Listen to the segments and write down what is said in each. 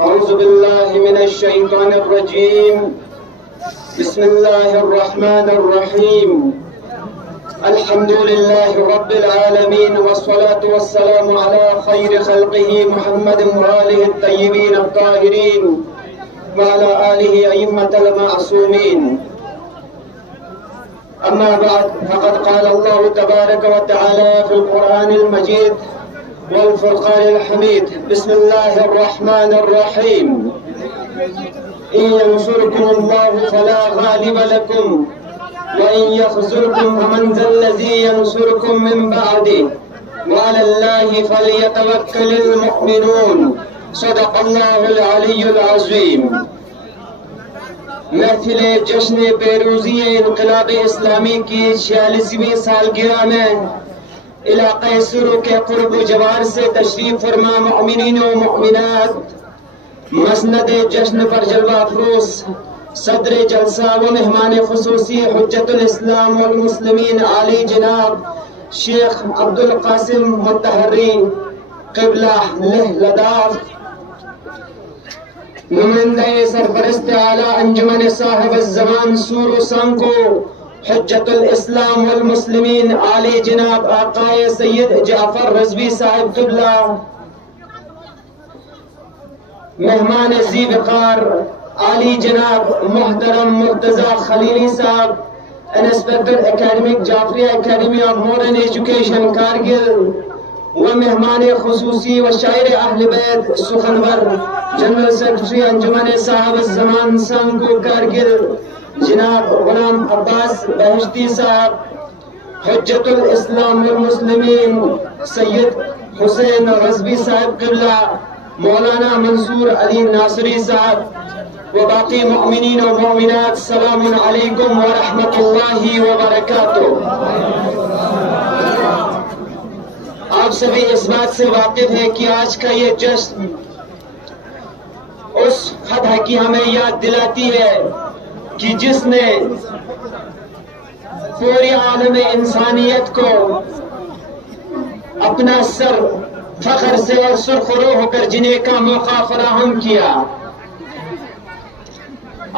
أعوذ بالله من الشيطان الرجيم बिस्मिल्लाहिर्रहमानिर्रहीम। अल्हम्दुलिल्लाहि रब्बिल आलमीन वस्सलातु वस्सलामु अला खैरि खल्क़िही मुहम्मद व आलिहि अत्तय्यिबीन अत्ताहिरीन व अला आलिहि अइम्मतिल मासूमीन। अम्मा बाद फ़क़द क़ाल अल्लाहु तबारक व तआला फ़िल क़ुरआनिल मजीद वल फ़ुरक़ानिल हमीद। बिस्मिल्लाहिर्रहमानिर्रहीम। इन यंसुरकुमुल्लाहु फला गालिब लकुम व इन यख़्ज़ुलकुम फमन ज़ल्लज़ी यंसुरकुम मिन बअदिही व अलल्लाहि फ़लयतवक्कलिल मुअमिनून। सदक़ल्लाहुल अलियुल अज़ीम। महफिल जश्न पेरूज़ी इनक़िलाब इस्लामी की 46वीं सालगिरह में इलाक़े सुरू के क़ुर्ब जवार से तशरीफ़ फरमा मुअमिनीन व मुअमिनात मसनद जश्न पर जलवा अफरोज़ सदर जलसा व मेहमान खुसूसी हुज्जतुल इस्लाम वल मुस्लिमीन आली जनाब शेख अब्दुल कासिम मुत्तहरी क़िबला लेह लद्दाख, नुमाइंदे सरपरस्त आला अंजुमन साहिब ज़मान सूर सांको हुज्जतुल इस्लाम वल मुस्लिमीन आली जनाब आकाए सैयद जाफर रज़वी साहिब क़िबला, मेहमान ज़ी-वक़ार आली जनाब मोहतरम मुर्तज़ा खलीली साहब, inspector academic Jafaria academy of modern education Kargil व मेहमान खुसूसी व शायर अहले बैत सुखनवर जनरल सेक्रेटरी अंजुमन साहिब ज़मान सांको कारगिल जनाब गुलाम अब्बास बहश्ती साहब, हुज्जतुल इस्लाम वल मुस्लिमीन सैयद हुसैन रज़वी साहिब क़िबला, मौलाना मंसूर अली नासरी साहब व बाकी मुअमिनीन व मुअमिनात, सलामुन अलैकुम व रहमतुल्लाहि व बरकातुहू। आप सभी इस बात से वाकिफ है कि आज का ये जश्न उस फतह की हमें याद दिलाती है कि जिसने पूरी आलम इंसानियत को अपना सर फख्र से और सुरखरू होकर जीने का मौका फराहम किया।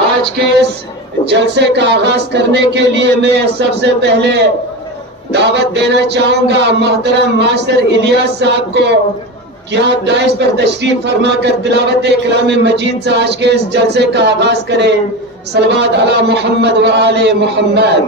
आज के इस जलसे का आगाज करने के लिए मैं सबसे पहले दावत देना चाहूंगा मोहतरम मास्टर इलियास साहब को कि आप दाइस पर तशरीफ फरमा कर तिलावत कलाम मजीद से आज के इस जलसे का आगाज करें। सलवात अला मोहम्मद व आले मोहम्मद।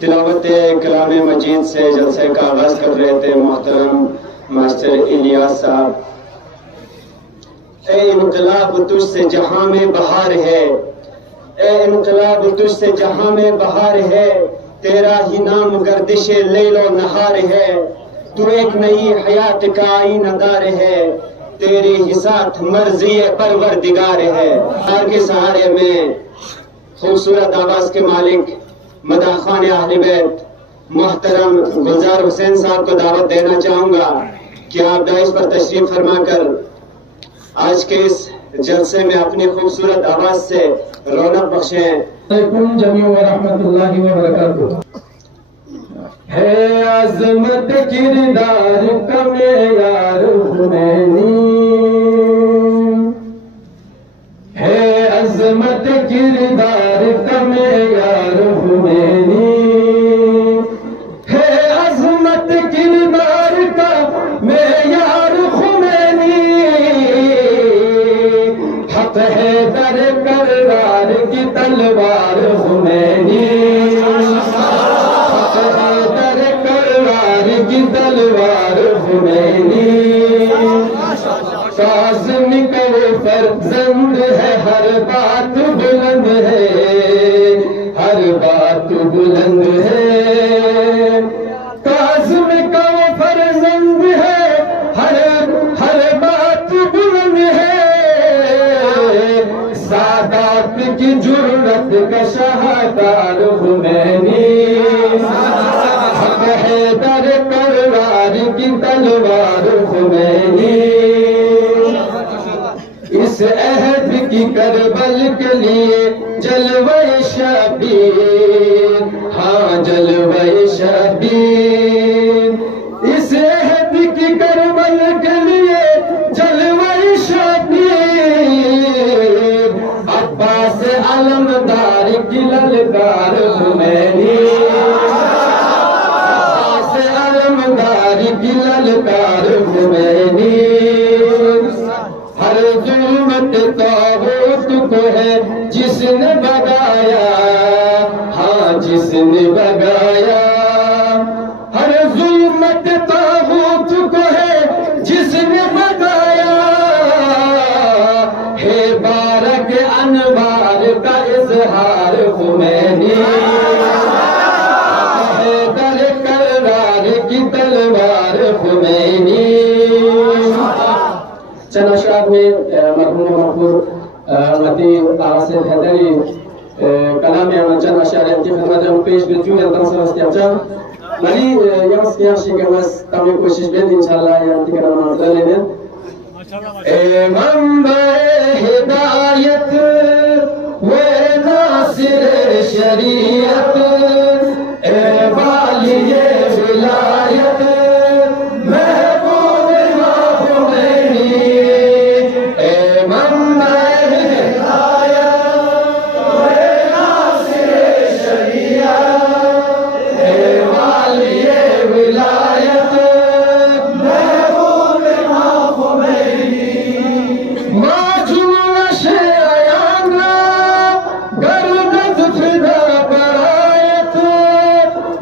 तिलावत कलाम मजीद से जलसे का आगाज कर रहे थे मोहतरम मास्टर इलियास साहब। ए इनकलाब तुझसे जहां में बहार है, ए इनकलाब तुझसे जहां में बहार है, तेरा ही नाम गर्दिशे लैलो नहार है, तू एक नई हयात का आईनादार है, तेरी ही साथ मर्जी परवरदिगार है। हार के सहारे में खूबसूरत आवाज के मालिक मदा खान अहले बैत मोहतरम गुलजार हुसैन साहब को दावत देना चाहूंगा कि आप दाइस पर तशरीफ फरमा कर आज के इस जलसे में अपनी खूबसूरत आवाज से रौनक बख्शें। अलैकुम जमी व रहमतुल्लाहि व बरकातुहू। है अज़मत किरदार का मेयार हुमैनी, है अज़मत किरदार का मेयार हुमैनी, है अज़मत किरदार का मेयार हुमैनी, हक है दर करार की तलवार हुमैनी, हक है दर करार की तलवार हुमैनी, काज़िम का वो फर्जंद है, हर बात बुलंद है, हर बात बुलंद है, काज़िम का वो फर्जंद है, हर बात बुलंद है, सादात की जुर्रत का शाहकार हुमैनी, हक है दर करार की तलवार हुमैनी, इस अहद की करबल के लिए जलवे शबीर, हाँ जलवे शबीर, इस अहद की करबल के लिए जलवे शबीर, अब्बास अलमदार की ललकार हुमैनी, अब्बास अलमदार की ललकार हुमैनी, हर जुल्मत तागूत को है जिसने भगाया, हाँ जिसने भगाया, हर जुल्मत तागूत को है जिसने भगाया, है बारक अनवार का इजहार हुमैनी, है दर करार की तलवार हुमैनी। चंद अशरात में मरहूम मकबूल मती आसिफ हैदरी कलाम चंद अशरात की खिदमत में पेश करती हूँ। तंसर इस्तेमाल मरी यमस की आशी के बस तमाम कोशिश बेद इंशाल्लाह या तिकरा मामला लेने ए मंबे हिदायत वे नासिर शरीयत ए वालिए विलायत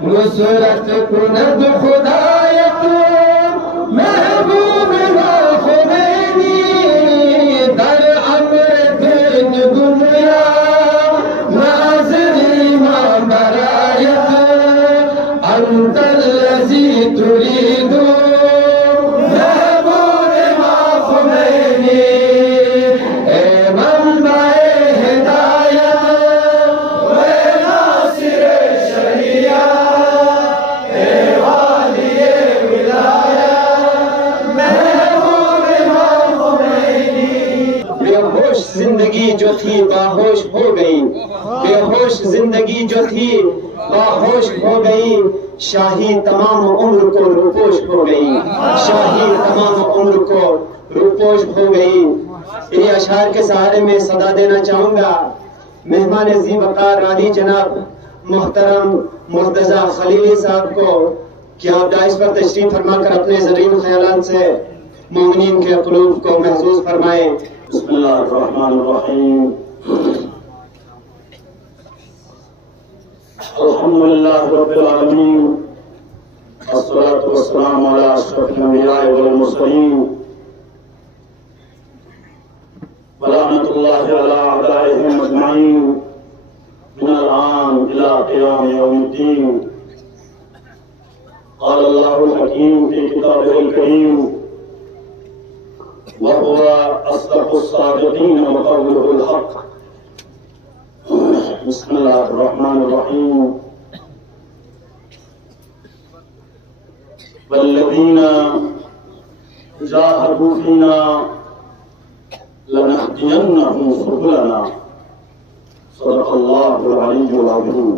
नुसरत कुनद खुदायत महबूब खुमैनी, दर अमर दिन दुनिया नाज़िर इमाम बरायत, अंतल लज़ी तुरीदु महबूब खुमैनी, ए मंबाए हिदायत वे नासिर शरिया, जिंदगी जो थी बाहोश हो गई, बेहोश जिंदगी जो थी बाहोश हो गई, शाही तमाम उम्र को रूपोश हो गई, शाही तमाम उम्र को रूपोश हो गई। इन अशार के सहारे में सदा देना चाहूंगा मेहमान ज़ी वक़ार आली जनाब मोहतरम मुर्तज़ा खलीली साहब को कि आप डाइस पर तशरीफ फरमा कर अपने ज़रीन ख्यालात से मोमिनीन के क़ुलूब को महसूस फरमाएं। बिस्मिल्लाहिर्रहमानिर्रहीम। अल्हम्दुलिल्लाह रब्बिल आलमीन, अस्सलातु वस्सलामु अला अशरफिल अंबिया वल मुरसलीन, व लानतुल्लाहि अला अदाइहिम अजमाइन मिनल आन इला क़ियाम यौमिद्दीन। क़ाल अल्लाहुल हकीम फ़ी किताबिहिल करीम व हुवा अस्दक़ुस सादिक़ीन व क़ौलुहुल हक़। बिस्मिल्लाहिर्रहमानिर्रहीम। वल्लज़ीना जाहदू फ़ीना लनहदियन्नहुम सुबुलना सदक़ल्लाहुल अलीयुल अज़ीम।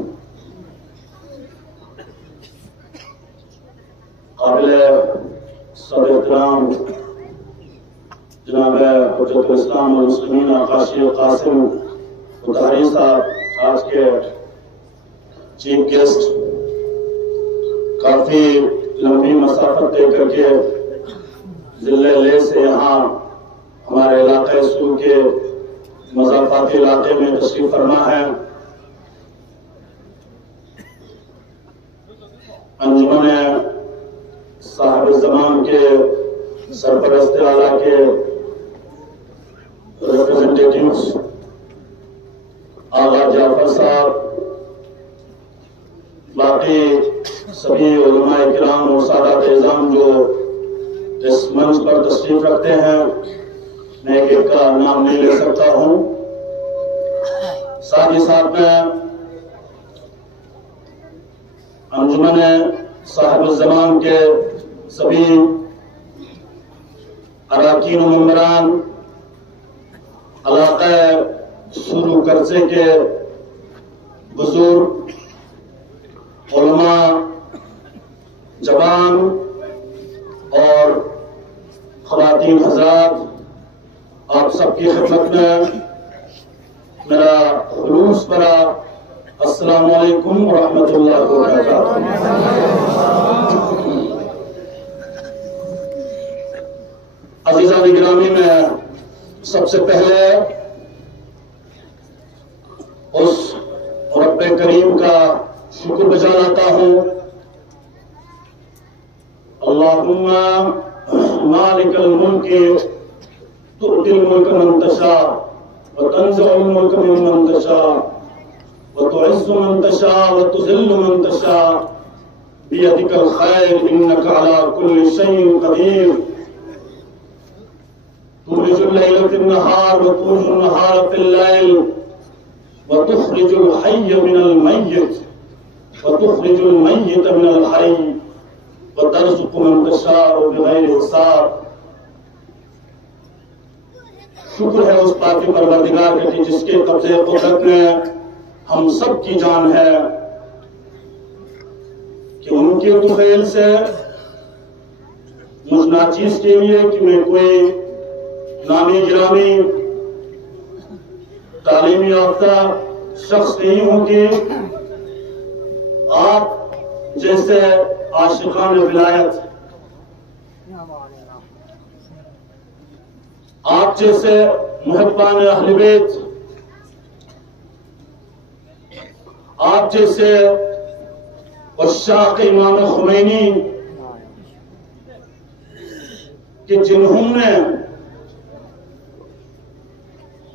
काबिल सदर इकराम जनाब हुज्जतुल इस्लाम वल मुस्लिमीन आकाशी कासिम मुताहरी साहब, आज के चीफ गेस्ट, काफी लंबी मसाफत तय करके जिले ले से यहाँ हमारे इलाके स्कूल के मज़ाफ़ाती इलाके में तशरीफ फरमा है। अंजुमन साहिब ज़मान के सरपरस्त आला के रिप्रेजेंटेटिव्स आगा जाफर साहब, बाकी सभी उलमाए किराम और सादात इज़ाम जो इस मंच पर तशरीफ रखते हैं, मैं एक एक का नाम नहीं ले सकता हूं। साथ ही साथ में अंजुमन साहिब ज़मान के सभी अराकीन मेंबरान, इलाका शुरू करसे के बुजुर्ग, उलमा, जवान और ख़वातीन हज़रात, आप सबकी खिदमत में मेरा खुलूस भरा अस्सलामु अलैकुम व रहमतुल्लाहि व बरकातुहू। अज़ीज़ान गिरामी, में सबसे पहले उस रब्बे करीम का शुक्र बजा लाता हूं। अल्लाहुम्मा मालिकल मुल्क तुअतिल मुल्क मन तशा व तंज़िउल मुल्क मिम्मन तशा व तुइज़्ज़ु मन तशा व तुज़िल्लु मन तशा बियदिकल खैर इन्नका अला कुल्लि शैइन क़दीर। तुलिजुल लैला फिन नहार व तुलिजुन नहार फिल लैल व तुखरिजुल हय्य मिनल मय्यित व तुखरिजुल मय्यित मिनल हय्य व तर्ज़ुक़ु मन तशाअ बिग़ैरि हिसाब। शुक्र है उस पाक परवरदिगार का कि जिसके कब्जे कुदरत में हम सब की जान है, कि उनके तुफैल से मुझ नाचीज के लिए कि मैं कोई नामी गिरामी तालीमी याफ्ता शख्स नहीं हूं कि आप जैसे आशिकान विलायत, आप जैसे मुहब्बान अहले बैत, आप जैसे उश्शाक़ इमाम खुमैनी कि जिन्होंने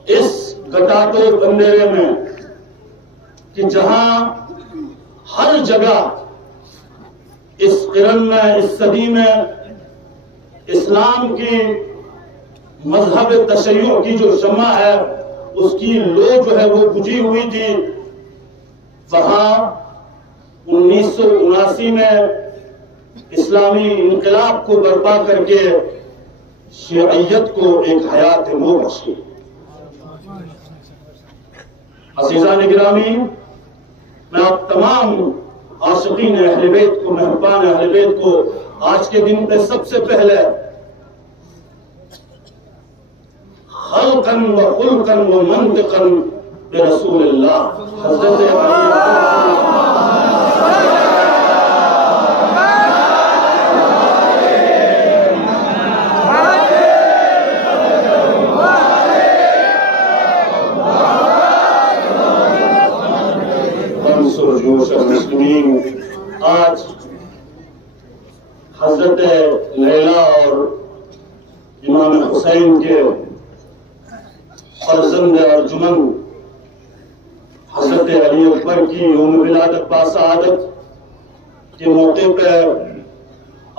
इस घटाटोर अंधेरे में, कि जहां हर जगह इस किरण में, इस सदी में इस्लाम की मजहब तशय्युअ की जो शम्मा है उसकी लो जो है वो बुझी हुई थी, वहां 1979 में इस्लामी इनकलाब को बर्पा करके शियत को एक हयात नौ बख्शी। अज़ीज़ान गिरामी, मैं आप तमाम आशिकीन अहले बैत को, मेहरबान अहले बैत को आज के दिन पे सबसे पहले खल्क़न व खुल्क़न व मंतिक़न बिरसूलिल्लाह हज़रत मुस्लिमीन, आज हजरत लैला और इमाम हुसैन के फर्जंद अर्जुमन हजरत अली अकबर की यौम विलादत बासआदत के मौके पर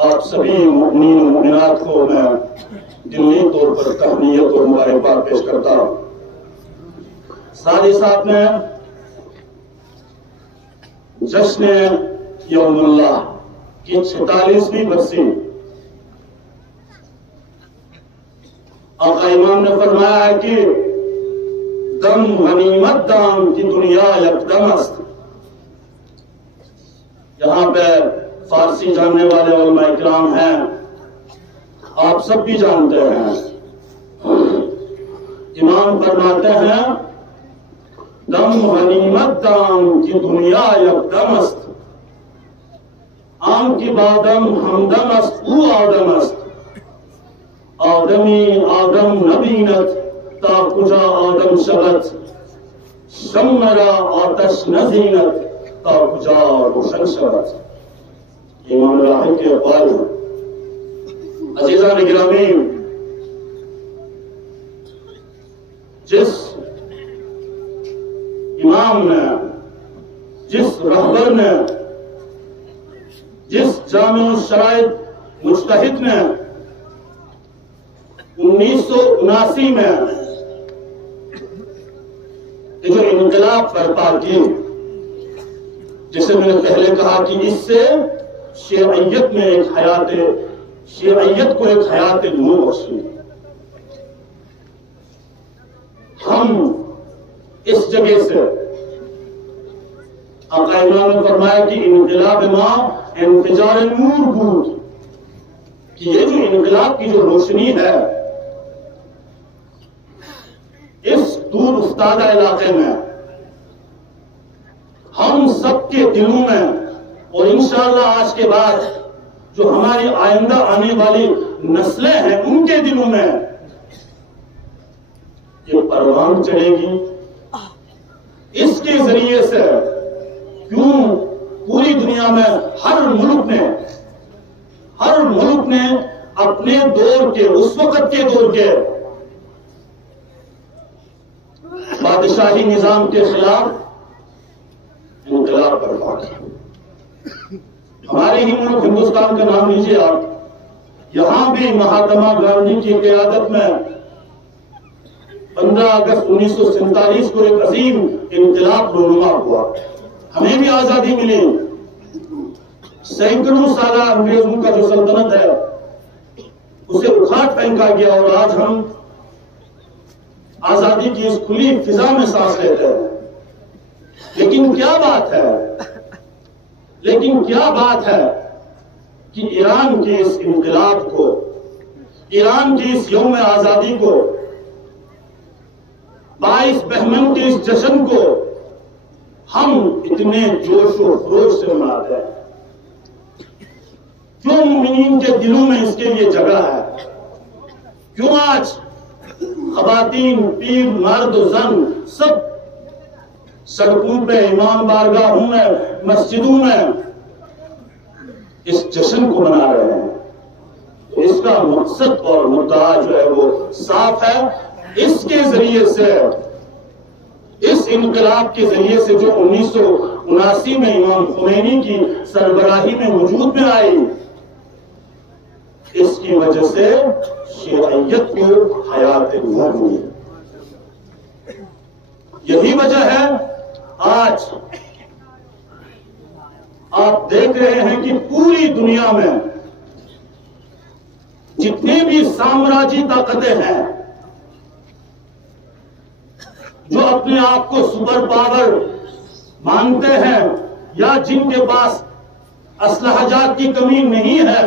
आप सभी मुमिनीन और मुमिनात को मैं दिली तौर पर तहनीयत और मुबारकबाद पेश करता हूं। साथ ही साथ में जश्न यौमुल्लाह की 46वीं बरसी, आका इमाम ने फरमाया है कि दम गनीमत दाम की दुनिया यकदमस्त। यहाँ पे फारसी जानने वाले उलमा इकराम हैं, आप सब भी जानते हैं। इमाम फरमाते हैं दम गनीमत दाम की दुनिया यकदमस्त, आम की बादम हमदमस्त ऊ आदमस्त, आदमी आदम नबीनत ता कुजा आदम शबत, शम्मरा आतश नजीनत ता कुजा रोशन शबत। इमाम राहिब के अक़वाल हैं। अज़ीज़ान गिरामी, जिस इमाम ने, जिस रहबर ने, जिस जामिउ शराइत मुज्तहिद ने 1979 में जो इनकलाब बर्पा की, जिसे मैंने पहले कहा कि इससे शियत में एक हयात, शियत को एक हयात नूर बख्शी। हम इस जगह से आका इमाम ने फरमाया कि इनकलाब मां इंफिजार नूर बूद, कि ये जो इनकलाब की जो रोशनी है इस दूर उस्तादा इलाके में, हम सबके दिलों में और इंशाअल्लाह आज के बाद जो हमारी आइंदा आने वाली नस्लें हैं उनके दिलों में ये परवान चढ़ेगी। इसके जरिए से क्यों पूरी दुनिया में हर मुल्क ने अपने दौर के, उस वक्त के दौर के बादशाही निजाम के खिलाफ इनकलाब बर्पा किया। हमारे ही मुल्क हिंदुस्तान का नाम लीजिए आप, यहां भी महात्मा गांधी की क़यादत में 15 अगस्त 1947 को एक अजीम इनकलाब रोनुमा हुआ। हमें भी आजादी मिली। सैकड़ों साल अंग्रेजों का जो सल्तनत है उसे उखाड़ फेंका गया और आज हम आजादी की इस खुली फिजा में सांस लेते हैं। लेकिन क्या बात है कि ईरान के इस इनकलाब को, ईरान की इस यौम आजादी को, 22 बहमन के इस जश्न को हम इतने जोश और खरोश से मनाते हैं। क्यों मुमिनीन के दिलों में इसके लिए जगह है? क्यों आज खवातीन, पीर, मर्द, जन सब सड़कों पे, इमाम बारगाहों में, मस्जिदों में इस जश्न को मना रहे हैं? तो इसका मकसद और मुद्दा जो है वो साफ है। इसके जरिए से, इस इनकलाब के जरिए से जो 1979 में इमाम खुमैनी की सरबराही में वजूद में आई, इसकी वजह से शियत को हयात नूर हुई। यही वजह है आज आप देख रहे हैं कि पूरी दुनिया में जितने भी साम्राज्य ताकतें हैं जो अपने आप को सुपर पावर मानते हैं या जिनके पास असलहाजात की कमी नहीं है,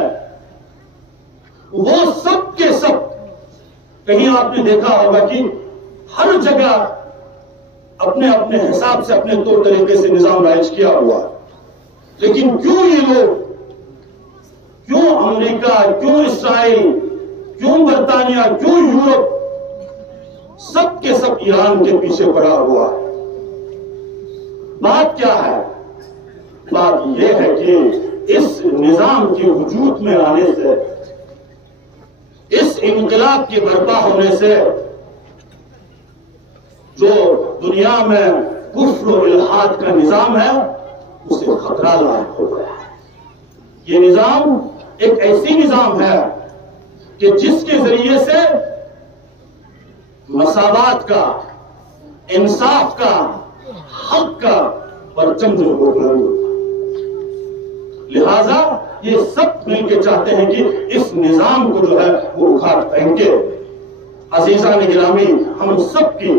वो सब के सब, कहीं आपने देखा होगा कि हर जगह अपने अपने हिसाब से, अपने तौर तरीके से निजाम राइज किया हुआ। लेकिन क्यों ये लोग, क्यों अमेरिका, क्यों इसराइल, क्यों बर्तानिया, क्यों यूरोप, सब के सब ईरान के पीछे पड़ा हुआ है? बात क्या है? बात यह है कि इस निजाम के वजूद में आने से, इस इनकलाब के बर्पा होने से जो दुनिया में कुफ्र और इल्हाद का निजाम है उसे खतरा लायक हो गया है। ये निजाम एक ऐसी निजाम है कि जिसके जरिए से मसावात का, इंसाफ का, हक का परचम जो हो बुलंद। लिहाजा ये सब मिलकर चाहते हैं कि इस निजाम को जो है वो उखाड़ फेंके। अजीज़ान गिरामी, हम सबकी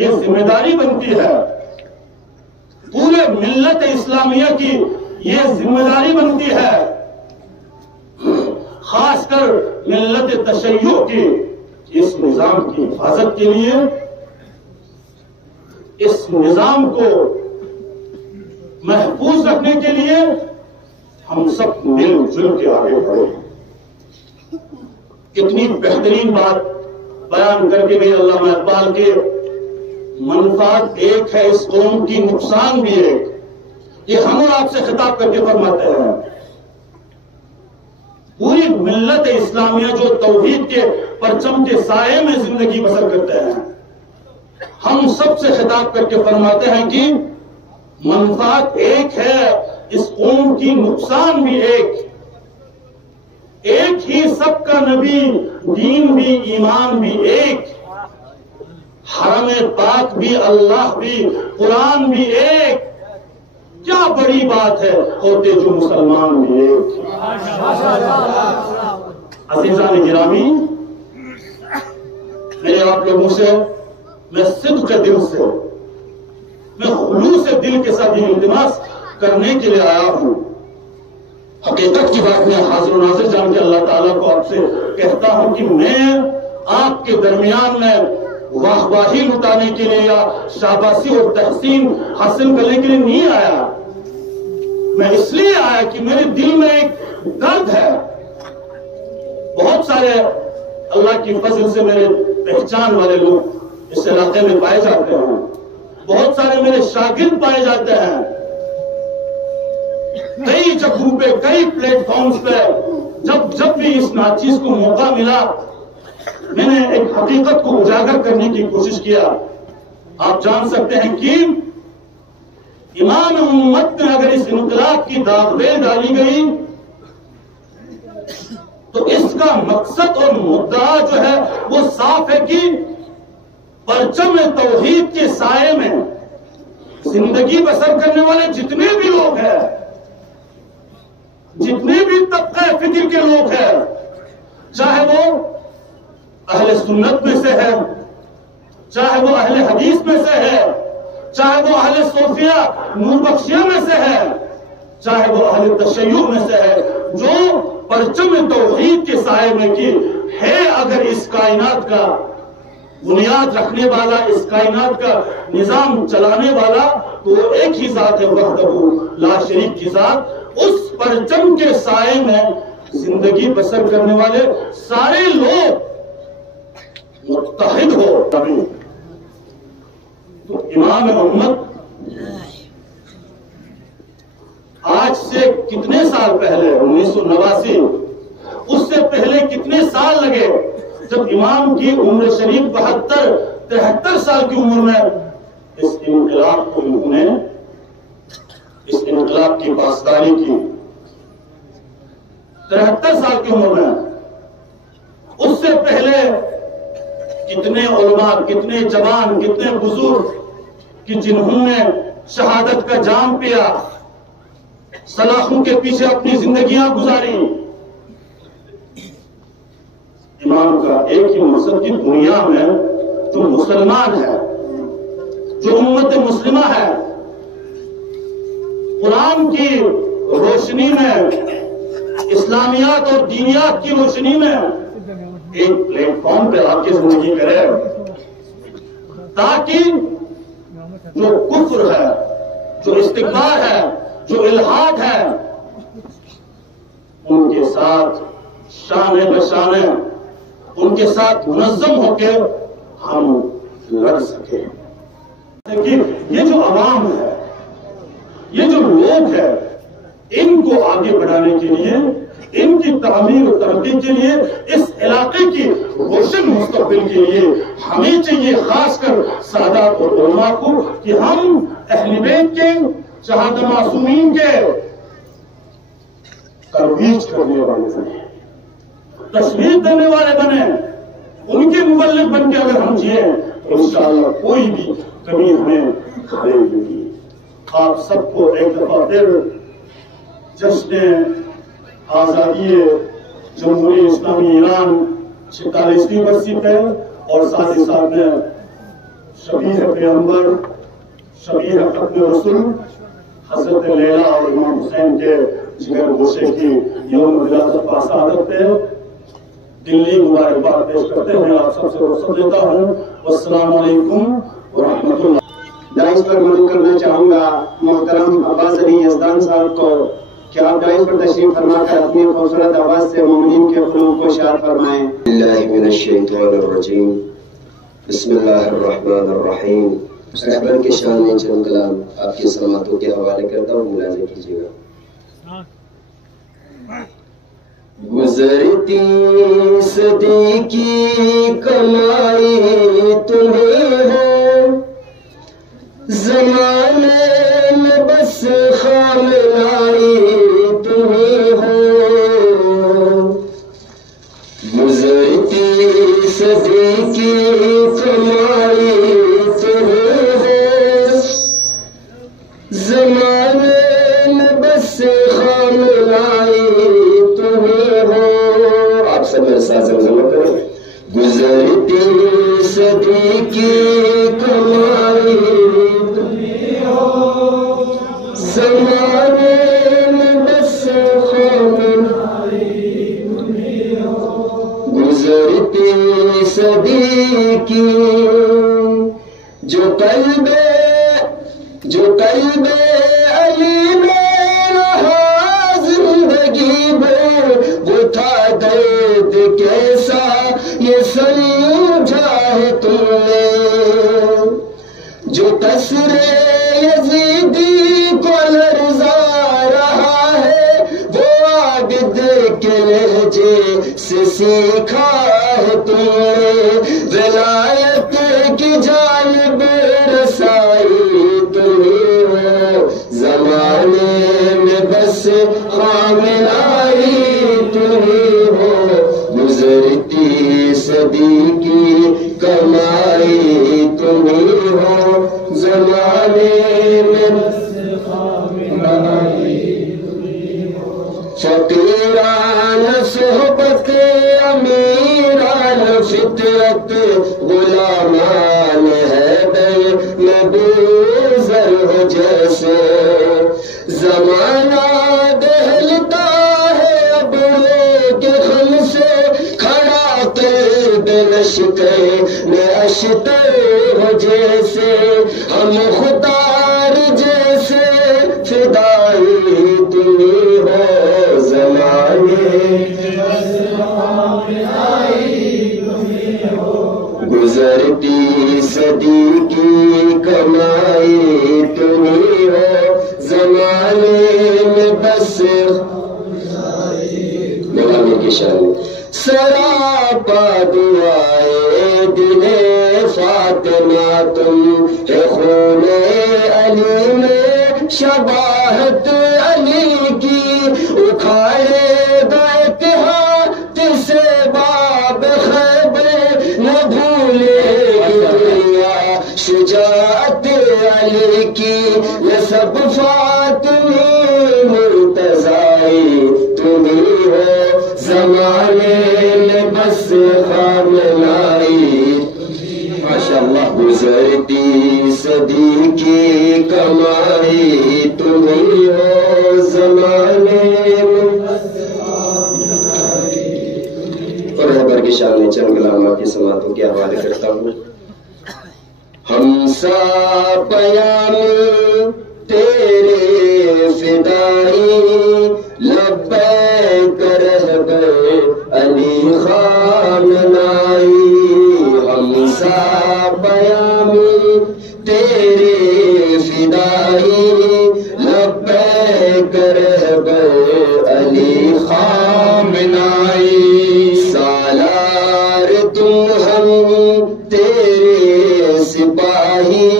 ये जिम्मेदारी बनती है, पूरे मिल्लत इस्लामिया की ये जिम्मेदारी बनती है, खासकर मिल्लत तशय्युअ की इस निजाम की हिफाजत के लिए, इस निजाम को महफूज रखने के लिए हम सब मिलजुल के आगे बढ़े। कितनी बेहतरीन बात बयान करके गए अल्लामा इकबाल के, मनफात एक है इस कौम की, नुकसान भी एक। ये हम और आपसे खिताब करके फरमाते हैं। पूरी मिल्लत इस्लामिया जो तौहीद के परचम के साये में जिंदगी बसर करते हैं, हम सबसे खिताब करके फरमाते हैं कि मनफात एक है इस कौम की, नुकसान भी एक। एक ही सबका नबी, दीन भी, ईमान भी एक। हरम पाक भी, अल्लाह भी, कुरान भी एक। क्या बड़ी बात है, होते जो मुसलमान भी एक। अज़ीज़ान गिरामी, मेरे आप लोगों से मैं सिद्क़ के दिल से, मैं खुलूस से दिल के साथ ये इल्तिमास करने के लिए आया हूं। हकीकत की बात मैं हाजिर नाज़िर जान के अल्लाह ताला को आपसे कहता हूं कि मैं आपके दरमियान में वाहवाही लुटाने के लिए या शाबाशी और तहसीन हासिल करने के लिए नहीं आया। मैं इसलिए आया कि मेरे दिल में एक दर्द है। बहुत सारे अल्लाह की फजल से मेरे पहचान वाले लोग इस इलाके में पाए जाते हैं, बहुत सारे मेरे शागिर्द पाए जाते हैं। कई जगहों पे, कई प्लेटफॉर्म्स पे जब भी इस नाचीज को मौका मिला, मैंने एक हकीकत को उजागर करने की कोशिश किया। आप जान सकते हैं कि इमाम उम्मत में अगर इस इनकलाब की दागबेल डाली गई तो इसका मकसद और मुद्दा जो है वो साफ है कि परचम तौहीद के साये में जिंदगी बसर करने वाले जितने भी लोग हैं, जितने भी तबका फिक्र के लोग हैं, चाहे वो अहले सुन्नत में से है, चाहे वो अहले हदीस में से है, चाहे वो अहले सोफिया नूरबख्शिया में से है, चाहे वो अहले तशय्युअ में से है, जो परचम तौहीद के साये में की है, अगर इस कायनात का बुनियाद रखने वाला, इस कायनात का निजाम चलाने वाला, तो वो एक ही जात है, वहदहू ला शरीक की जात। उस परचम के साये में जिंदगी बसर करने वाले सारे लोग मुत्तहिद हो तभी। तो इमाम उम्मत आज से कितने साल पहले, 1989, उससे पहले कितने साल लगे जब इमाम की उम्र शरीफ 72-73 साल की उम्र में इस इनकलाब को उन्होंने, इस इनकलाब की पासदारी की। 73 साल की उम्र में, उससे पहले कितने उलमा, कितने जवान, कितने बुजुर्ग कि जिन्होंने शहादत का जाम पिया, सलाखों के पीछे अपनी जिंदगियां गुजारी। इमाम का एक ही मकसद की दुनिया में जो मुसलमान है, जो उम्मत मुस्लिमा है, कुरान की रोशनी में, इस्लामियात और दीनियात की रोशनी में एक प्लेटफॉर्म पे आके जिंदगी करे, ताकि जो कुफ्र है, जो इस्तिकबार है, जो इल्हाद है, उनके साथ शान बशाने, उनके साथ मुनज़्ज़म होकर हम लड़ सके। कि ये जो अवाम है, ये जो लोग हैं, इनको आगे बढ़ाने के लिए, इनकी तामीर और तरक्की के लिए, इस इलाके की रोशन मुस्तक़बिल के लिए हमें चाहिए, खासकर सादात और उलमा को, कि हम अहले बैत के, शहादा मासूमीन के तरोईज करने वाले बने, तशवीर देने वाले बने, उनके मुबल्लिग बन के अगर हम जिए तो इंशाअल्लाह कोई भी कमी हमें खलेगी। आप सबको एक दफा फिर जश्न आजादी जमहूरियत इस्लामी ईरान 46वीं बरसी पे और साथ ही साथ में शबीह पैगंबर, शबीह खत्म रसूल हजरत लैला और इमाम हुसैन के जिगर गोशे की यौम विलादत पास आदत पे दिल्ली मुबारकबाद पेश करते हुए आप सबसे रुखसत लेता हूँ। अस्सलाम वालेकुम व रहमतुल्लाह। दाइस पर मदद करना चाहूंगा मोहतरम अब्बास अली यज़दान साहब को कि आप दाइस पर तशरीफ फरमाकर अपनी खूबसूरत आवाज से मोमिनीन के क़ुलूब को शाद फरमाएं। बिस्मिल्लाहि मिनश शैतानिर रजीम, बिस्मिल्लाहिर रहमानिर रहीम। रहबर के शान में चंद कलाम आपके समातों के हवाले करता हूँ, मुलाज़ा कीजिएगा। गुज़रती सदी की कमाई तुम्हें हो, ज़माने में बस खामिलाई तुम्हें हो। गुज़रती सदी की कमाई तुम्हें हो, ज़माने में बस खामिलाई तुम्हें हो। आप सब मेरे साथ ज़मज़म करें। गुज़रती सदी की कमाई तुम्हें हो, ज़माने में बस खामिलाई तुम्हें हो। गुज़रती सदी की जो कल्बे अली में रहा जिंदगी में, वो था दर्द कैसा ये समझा है तुमने। जो कसरे यजीदी को लर्जा रहा है, वो आबिद के लहजे से सीखा है तुमने। विलायत की जानिब रसाई तुम्हें हो, ज़माने में बस खामिलाई तुम्हें हो। गुज़रती सदी की कमाई तुम्हें हो, ज़माने में बस खामिलाई तुम्हें हो। फकीरान सोहबत अमीरान फितरत गुलामान हैदर नबूज़र हो जैसे। ज़माना दहलता है अबरों के खम से, खड़ा कर बेनश्के में अश्तर हो जैसे। हम खुदार जैसे फिदाई तुम्हें हो, ज़माने गुज़रती सदी की कमाई तुम्हें हो, ज़माने में बस गुलामी की शान। सरापा दुआए दिले फातिमा तुम है, खूने अली में शबाहत अली की। उखाड़ेगा इत्तेहाद से बाब खैबर, न भूलेगी दुनिया शुजाअत अली की। ये सब फातिमी मुर्तज़ाई तुम्हीं हो, ज़माने में बस खामिलाई। माशाअल्लाह। गुज़रती सदी की कमाई तुम्हीं हो, ज़माने में बस खामिलाई। और रहबर की शान में चंद कलाम की समातों के हवाले करता हूँ। हमसा पयामी तेरे फिदाई, लब्बैक रहबर अली खामनाई। हमसा पयामी तेरे फिदाई, लब्बैक रहबर अली खामनाई। सालार तुम हम तेरे सिपाही,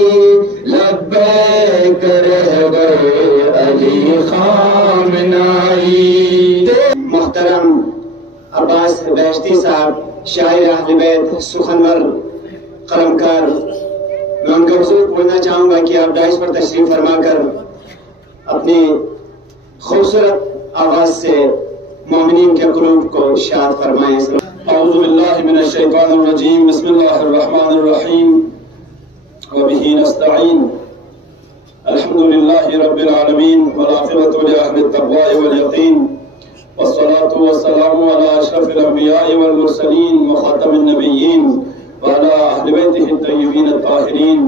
लब्बैक रहबर अली खामनाई। मोहतरम अब्बास बैश्ती साहब, शायर अहले बैत, सुखनवर, कलमकार, मैं उनके हुजूर बोलना चाहूंगा कि आप डाइस पर तशरीफ फरमा कर अपनी खूबसूरत आवाज से मोमिनीन के क़ुलूब को शाद फरमाएं। औज़ु बिल्लाहि मिनश शैतानिर रजीम, बिस्मिल्लाहिर रहमानिर रहीम। وبه نستعين الحمد لله رب العالمين والعاقبة لأهل التقوى واليقين والصلاة والسلام على أشرف الأنبياء والمرسلين وخاتم النبيين وعلى أهل بيته الطيبين الطاهرين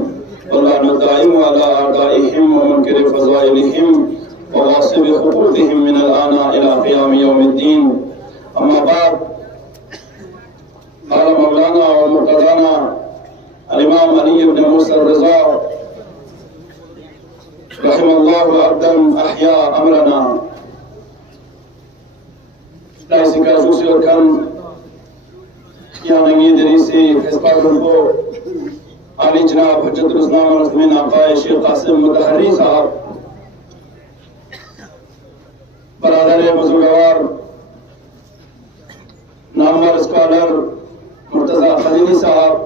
واللعنة الدائم على أعدائهم ومنكر فضائلهم وغاصب حقوقهم من الآن إلى قيام يوم الدين. أما بعد، قال مولانا ومرتضانا الإمام علي بن موسى الرضا رحم الله عبدا أحيا أمرنا. ليس كازوسي وكان يعني دريسي فسباكم بو علي جناب حجة الإسلام والمسلمين آقا شیخ قاسم متحری صاحب، برادر بزرگوار نامور اسکالر مرتضی خلیلی صاحب،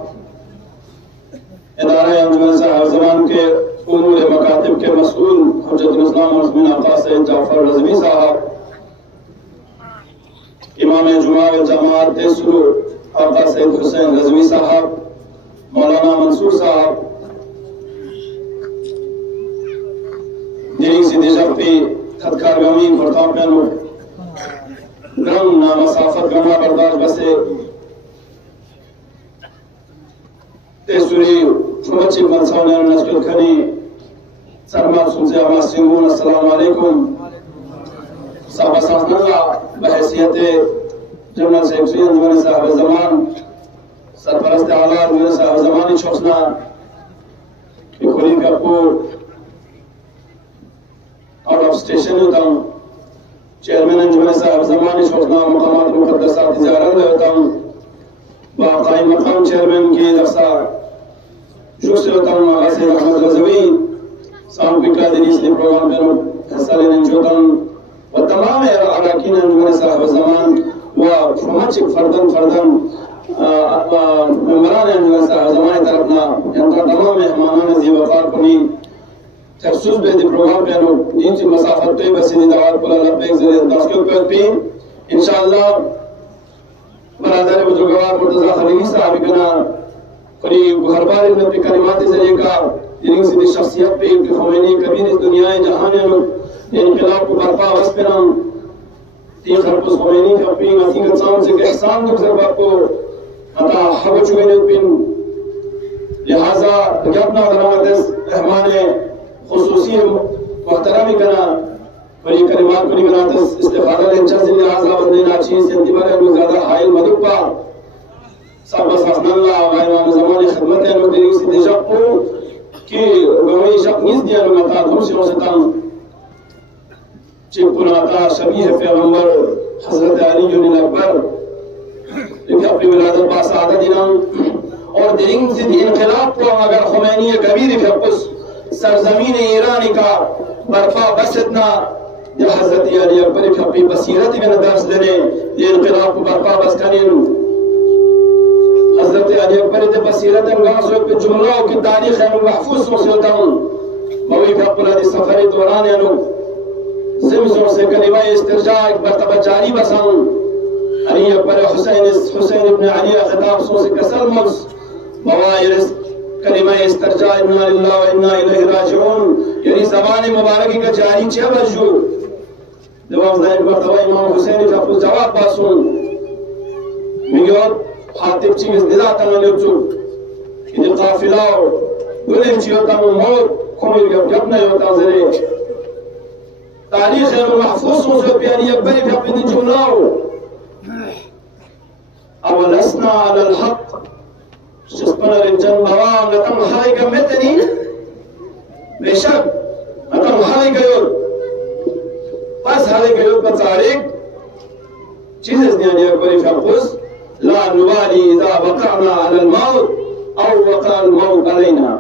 ادارہ انجمن صاحب زمان کے امور مکاتب کے مسئول حجة الإسلام والمسلمين آقا سید جعفر رضوی صاحب، امام جمعہ جماعت تیسرو آقا سید حسین رضوی صاحب، مولانا منصور صاحب، جنہیں سے دیجا پہ تھدکار گمین پرتاں پینو گرم نا مسافت گمہ بردار بسے تیسوری فمچی منصونے نسکل کھنی سرمات سنزی آماز سنگون السلام علیکم. صاحب صاحب اللہ بحیثیت جنرل سیکٹری انجمن صاحب زمان سرپرست اعلیٰ انجمن صاحب زمانی شخصنا کھولی کرپور آؤٹ آف اسٹیشن ہوتا ہوں، چیئرمین انجمن صاحب زمانی شخصنا مقامات مقدسات زیارت ہوتا ہوں، باقائی مقام چیئرمین کی درسہ شخص ہوتا ہوں، آغا سید احمد غزوی سام کی قادری اس پروگرام پر حصہ لینے ہوتا ہوں، و تمام اراکین انجمن صاحب زمان و فمچک فردن ممبران انجمن صاحب زمان طرفنا انتا تمام مہمانان زی وفار کنی تخصوص بے دی پروگرام پیانو دین سی مسافت پہ بسی دی دعوات پلا لبیک زیر دستیوں پر پی انشاءاللہ برادر بزرگوار مرتضی خلیلی صاحب کنا کلی گھربار ابن پی کلمات ذریعے کا دین سی دی شخصیت پہ خمینی کبیر اس دنیا جہانیانو انقلاب کو برپا وسپرام تین خرپس خمینی خپی متین گتسان سے احسان دو ضربات کو عطا حق چوئنے پن لہذا یابنا درامت احمان خصوصی محترامی کنا ولی کلمات کنی بنات استفادہ لنچا سے لہذا بندینا چیز سے انتبار ہے زیادہ حائل مدوپا صاحب ساسن اللہ غیران زمانی خدمت ہے مدنی سے دیجا کو کہ گوئی شک نیز دیا لگتا ہم سے ہوستا چپنا عطا شبیہ پیغمبر حضرت علی جن اکبر لیکن اپنی ولادت با سعادت دینام اور دلنگ سے انقلاب کو اگر خمینی کبیر فرقس سرزمین ایرانی کا برفا بسدنا یا حضرت علی اکبر کی اپنی بصیرت میں درس دینے یہ انقلاب کو برفا بس کریں حضرت علی اکبر کی بصیرت انگاز پہ جملوں کی تاریخ ہے محفوظ مسلطہ ہوں موی فقلہ دی سفری دوران ہے زمزم سے کلمہ استرجاع ایک مرتبہ جاری بسان علی اکبر حسین ابن علی خطاب سو سے کسل مغز موائرس کلمہ استرجاع انا للہ و انا الیہ راجعون یعنی زبان مبارکی کا جاری چھے برجو دوام ایک مرتبہ امام حسین کا پس جواب باسون میگوت حاطب چیز ندا تنگل چو کہ قافلاو گلن چیوتا موت کمیل گب نہیں ہوتا ذرے تاریخ محفوظ سے پیاری اکبر کا اپنی جملاؤ اولسنا علی الحق شسپنا للجن بوام لتم حائی کا متنی بے شک لتم حائی کا یور پس حائی کا یور بطارق چیز دیانی اکبر فرقص لا نوالی اذا وقعنا علی الموت او وقع الموت علینا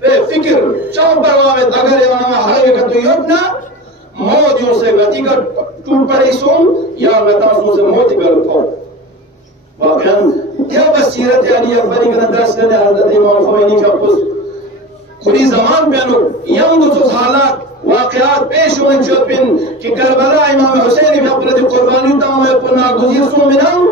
بے فکر چون پروامت اگر یوانا حائی کا تو یورنا موتیوں سے گتی کا ٹوٹ پڑی سون یا گتاسوں سے موتی کر پاؤ واقعاً کیا بصیرت علی اکبری کا درس لینے حضرت امام خمینی کا خود خودی زمان پہنو یم دو حالات واقعات پیش ہوئے جو پن کہ کربلا امام حسین کی اپنے قربانی تمام اپنا گزیر سو منام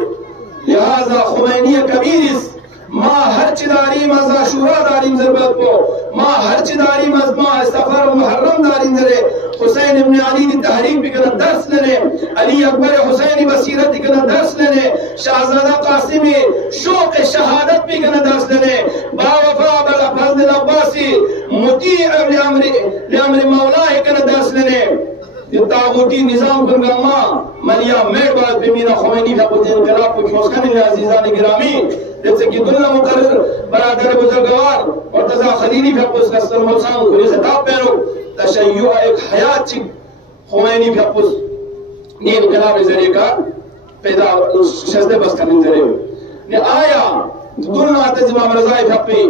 لہذا خمینی کبیر اس ما هر چی داریم از عاشورا داریم ضرورت کو ما هر چی داریم از ما سفر و محرم داریم داره حسین ابن علی دی تحریک بکنه درس لنه علی اکبر حسینی بصیرت بکنه درس لنه شہزادہ قاسمی شوق شهادت بکنه درس لنه با وفا بالفضل العباسی مطیع لامر مولاه کنه درس لنه طاغوتی نظام کنگا ما ملیا میڑ باید بمینا خمینی فقط انقلاب کو کیوسکنی عزیزان گرامی جیسے کہ دلہ مقرر برادر بزرگوار مرتضی خلیلی فقط کسر ملسان کنی خطاب پہنو تشیع ایک حیات چک خمینی فقط نی انقلاب ذریعے کا پیدا شزد بس کرنے ذریعے آیا دلہ آتز امام رضای فقی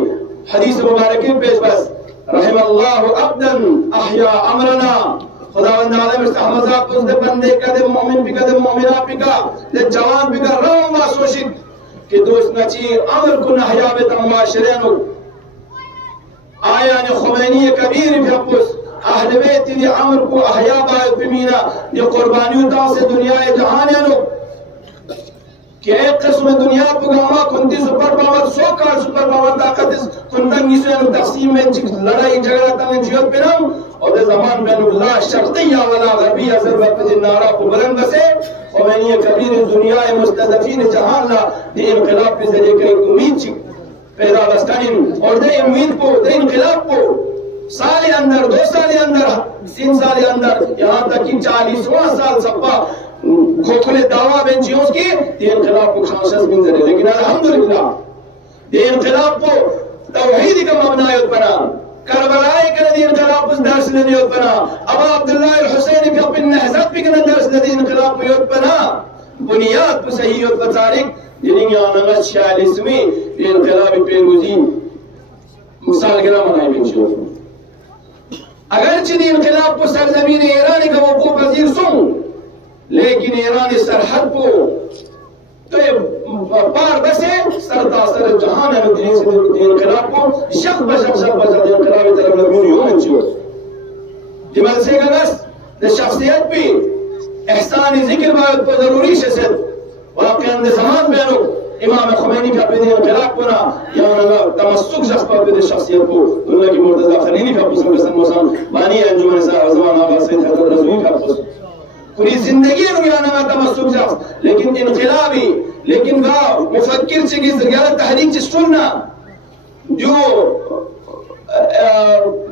حدیث مبارکی پیش بس رحم اللہ عبدا احیا امرنا خداوند عالم استحمزات پس دے بندے کا دے مومن بھی کا دے مومنہ بھی کا دے جوان بھی کا روم واسوشک کہ دوست نچی عمر کن حیابت معاشرینو آیا نے خمینی کبیر بھی اپس اہل بیت دی عمر کو احیاب آیت بمینا دی قربانیوں تا سے دنیا جہانینو کہ ایک قسم دنیا پگاما کنتی سپر پاور 100 کار سپر پاور طاقت کنتنگی سے تقسیم میں لڑائی جھگڑا تمہیں جیوت پنم اور دے زمان بین لا شرقیہ ولا غربیہ ضربت پہ نارا کو بلند بسے خمینی کبیر دنیا مستضعفین جہان لا دی انقلاب پہ ذریعے کا ایک امید چی پیدا بستانیم اور دے امید کو دے انقلاب کو سال اندر 2 سال اندر 3 سال اندر یہاں تک کہ 40واں سال سپا کھوکھلے دعویٰ بینچیوں کی دی انقلاب کو شانسز بن ذریعے لیکن الحمدللہ دی انقلاب کو توحید کا مبنایت بنا کربلائی کنا دی انقلاب اس درس لدیوت بنا ابا عبداللہ الحسین بھی اپن نحضت بھی کنا درس لدی انقلاب بیوت بنا بنیاد پر صحیحیت پر تاریخ جنہیں آنگا 46ویں دی انقلاب پیروزی مثال گرہ منائی بینچیوں اگرچہ دی انقلاب کو سرزمین ایرانی کا وقوع پذیر سن لیکن ایرانی سرحد کو تو پار بسے سرتا سر جہان ہے دین سے انقلاب کو شخ بشخ انقلابی طرف لگونی ہونے چیو دی مدرسے کا نس دی شخصیت بھی احسانی ذکر باید پر ضروری شسد واقعا دی زمان بینو امام خمینی کا پیدی انقلاب کنا یا انہا تمسک شخص پر پیدی شخصیت کو دنیا کی مرتضی خلیلی کا پسن بسن موسان بانی انجمن زمان آباد سید حضرت رضوی کا پسن پوری زندگی رویانہ تمسک شخص لیکن انقلابی لیکن گاہ مفکر چکی زرگیارہ تحریک چی سننا جو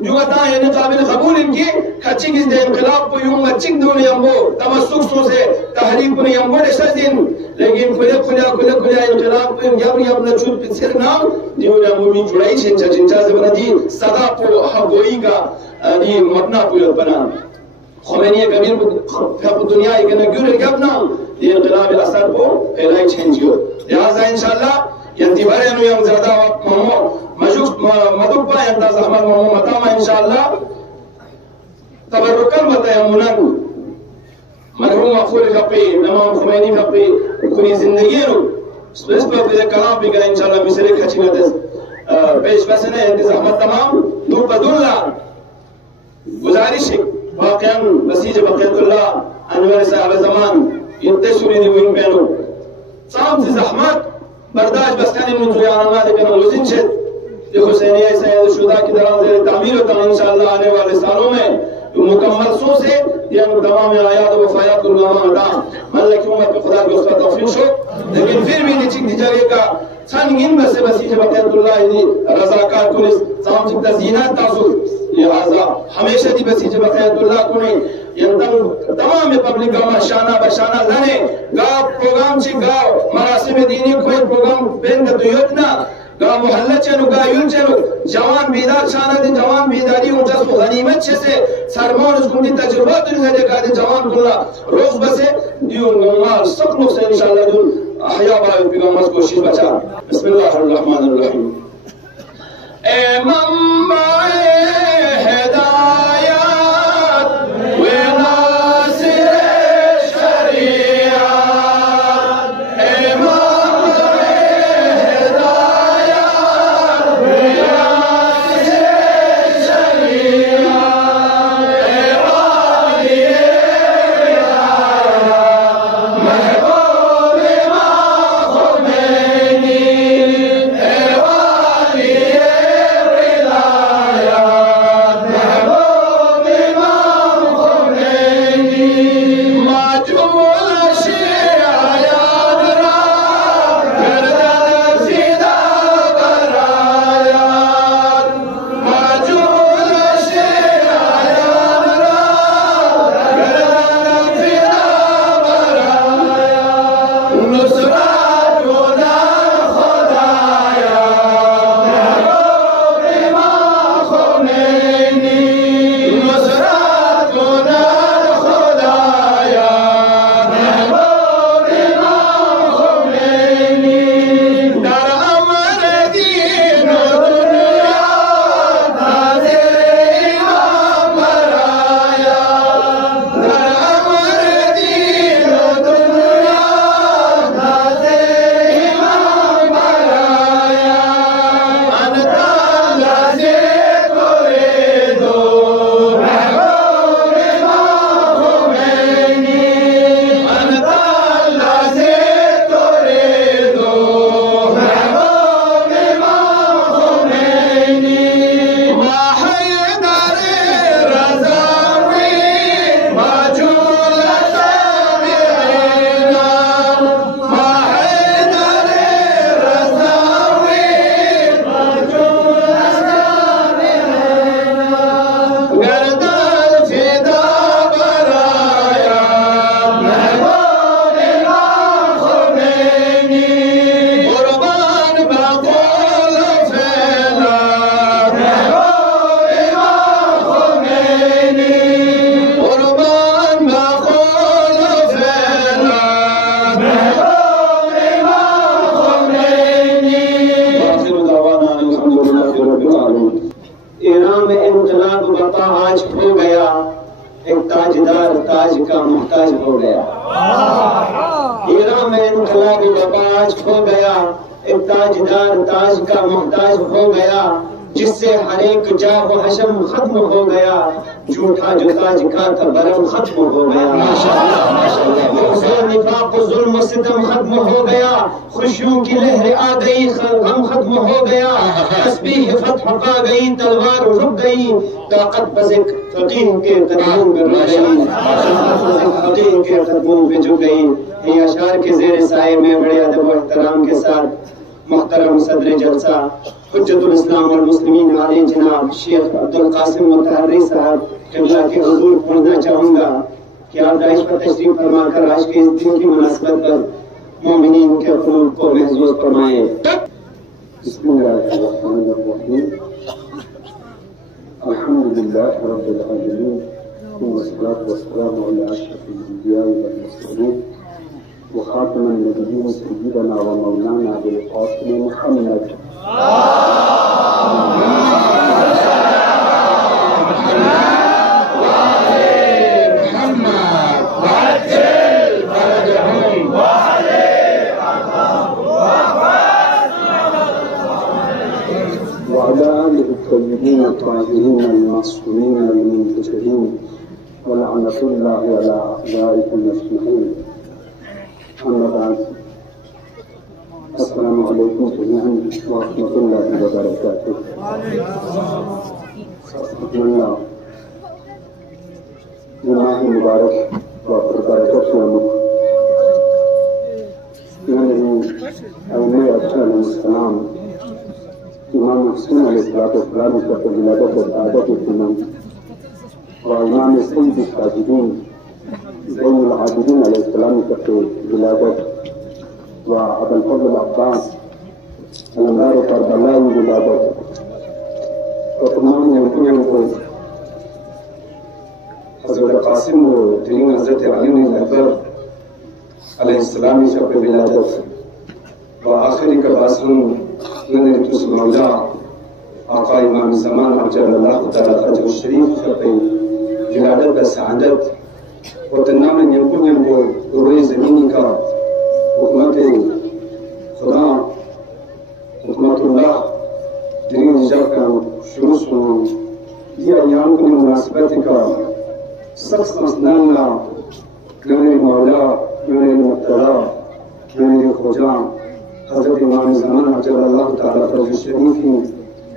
گتا ہے قابل قبول ان کی کچی کس دے انقلاب کو یوں مچک دونے یمبو تمسک سو سے تحریک کو یمبو دشت دن لیکن کھلیا انقلاب کو یب نچود پتسر نام دیونے امومی جڑائی چنچا سے بنا دی صدا پو حق گوئی کا دی مدنہ پویت بنا خمینی کبیر کو دنیا ایک نگیور گبنا دی انقلاب اثر کو پھیلائی چھنجیو لہذا انشاءاللہ ینتی بھرے انو یم زیادہ وقت مدوبا ینتا زحمت متاما انشاءاللہ تبرکن بتایمونن مرحوم افور کپی امام خمینی کپی کنی زندگی رو اس پر پیدے کلام بھی گئے انشاءاللہ مصری کھچی ندس پیش بسنے ینتی زحمت تمام دور بدون لا گزارش واقعا بسیج بقیت اللہ انور صاحب زمان انتشوری دیوین پینو صاحب سے زحمت برداشت بسکانی منزویانہ لیکن وزن شد یہ حسینیہ سید شدہ کی دران زیر تعمیر ہوتا انشاءاللہ آنے والے سالوں میں مکمل سو سے یہ تمام آیات و وفایات کو نامہ ادا ملک امت پہ خدا کی اس کا توفیق شو لیکن پھر بھی نیچک دی جگہ کا سنگین بس بسیج بقیت اللہ دی رضاکار کنس سام چکتا زینات تاثر لہذا ہمیشہ دی بسیج بقیت اللہ کنی ینتن تمام پبلک کا شانہ بشانہ لنے گاہ پروگرام چی گاہ مراسم دینی کوئی پروگرام بین کا دیوتنا گاہ محلہ چنو گاہ یون چنو جوان بیدار شانہ دی جوان بیداری ان جس کو غنیمت چھے سے سرمان اس کن دی تجربات دی زیادہ کہا دی جوان کنلا روز بسے دیون گمار سب لوگ سے انشاءاللہ دون احیاء بائی پیغام از کوشش بچا بسم اللہ الرحمن الرحیم اے منبع ہدایت ताजदार ताज का मोहताज हो गया। ईरान में इनकलाबी वबाज हो गया, एक ताजदार ताज का मोहताज हो गया, जिससे हर एक जाह हशम खत्म हो गया, झूठा जो ताज का था बरम खत्म हो गया। निफाक जुल्म सितम खत्म हो गया, खुशियों की लहर आ गई, गम खत्म हो गया, तस्बीह फतह पा गई, तलवार रुक गई, ताकत बस एक फकीह के कदमों में रुक गई, फकीह के कदमों में झुक गई। ये अशार के जेर साए में बड़े अदब और एहतराम के साथ मुहतरम सदर जलसा हुज्जतुल इस्लाम वल मुस्लिमीन आले जनाब शेख अब्दुल कासिम मुतहर्री साहब किबला के हुजूर पढ़ना चाहूंगा कि आप दाइश पर तशरीफ फरमाकर आज के इस दिन की मुनासबत पर मोमिनीन के क़ुलूब को महसूस फरमाएं। बिस्मिल्लाहिर्रहमानिर्रहीम, अल्हम्दुलिल्लाहि रब्बिल आलमीन, वस्सलातु वस्सलामु अला अशरफिल अंबिया'i वल मुरसलीन व खातिमिन नबिय्यीन सय्यिदिना व मौलाना अबुल क़ासिम मुहम्मद الطيبين الطاهرين المعصومين المنتشرين ولعنة الله على أعدائكم أجمعين. أما بعد، السلام عليكم جميعا ورحمة الله وبركاته. الله جماعة مبارك وبركاته شامل يعني أولياء عليهم السلام इमाम हुसैन अलैहिस्सलाम की विलादत और आदत इमाम और इमाम सईद साजिदीन ज़ैनुल आबिदीन अलैहिस्सलाम की विलादत व अबुल फज़ल अब्बास अलमदार करबला की विलादत और तमाम मुल्कों को हज़रत कासिम व दीन हज़रत अली अकबर अलैहिस्सलाम की विलादत व आखिरी का बासम नज़र मौला आका इमाम ज़मान अजल्लल्लाहु तआला फजल शरीफ पे विलादत व सआदत और तमाम यंकुन को रोए ज़मीनी का हुकूमत खुदा हुकूमतुल्लाह दीन जब का शुरू सुनो ये अयाम की मुनासिबत का सख्त मसनना मेरे मौला मेरे मुक्तदा मेरे खुदा हज़रत इमाम ज़मान अजल्लल्लाहु तआला फजल शरीफ की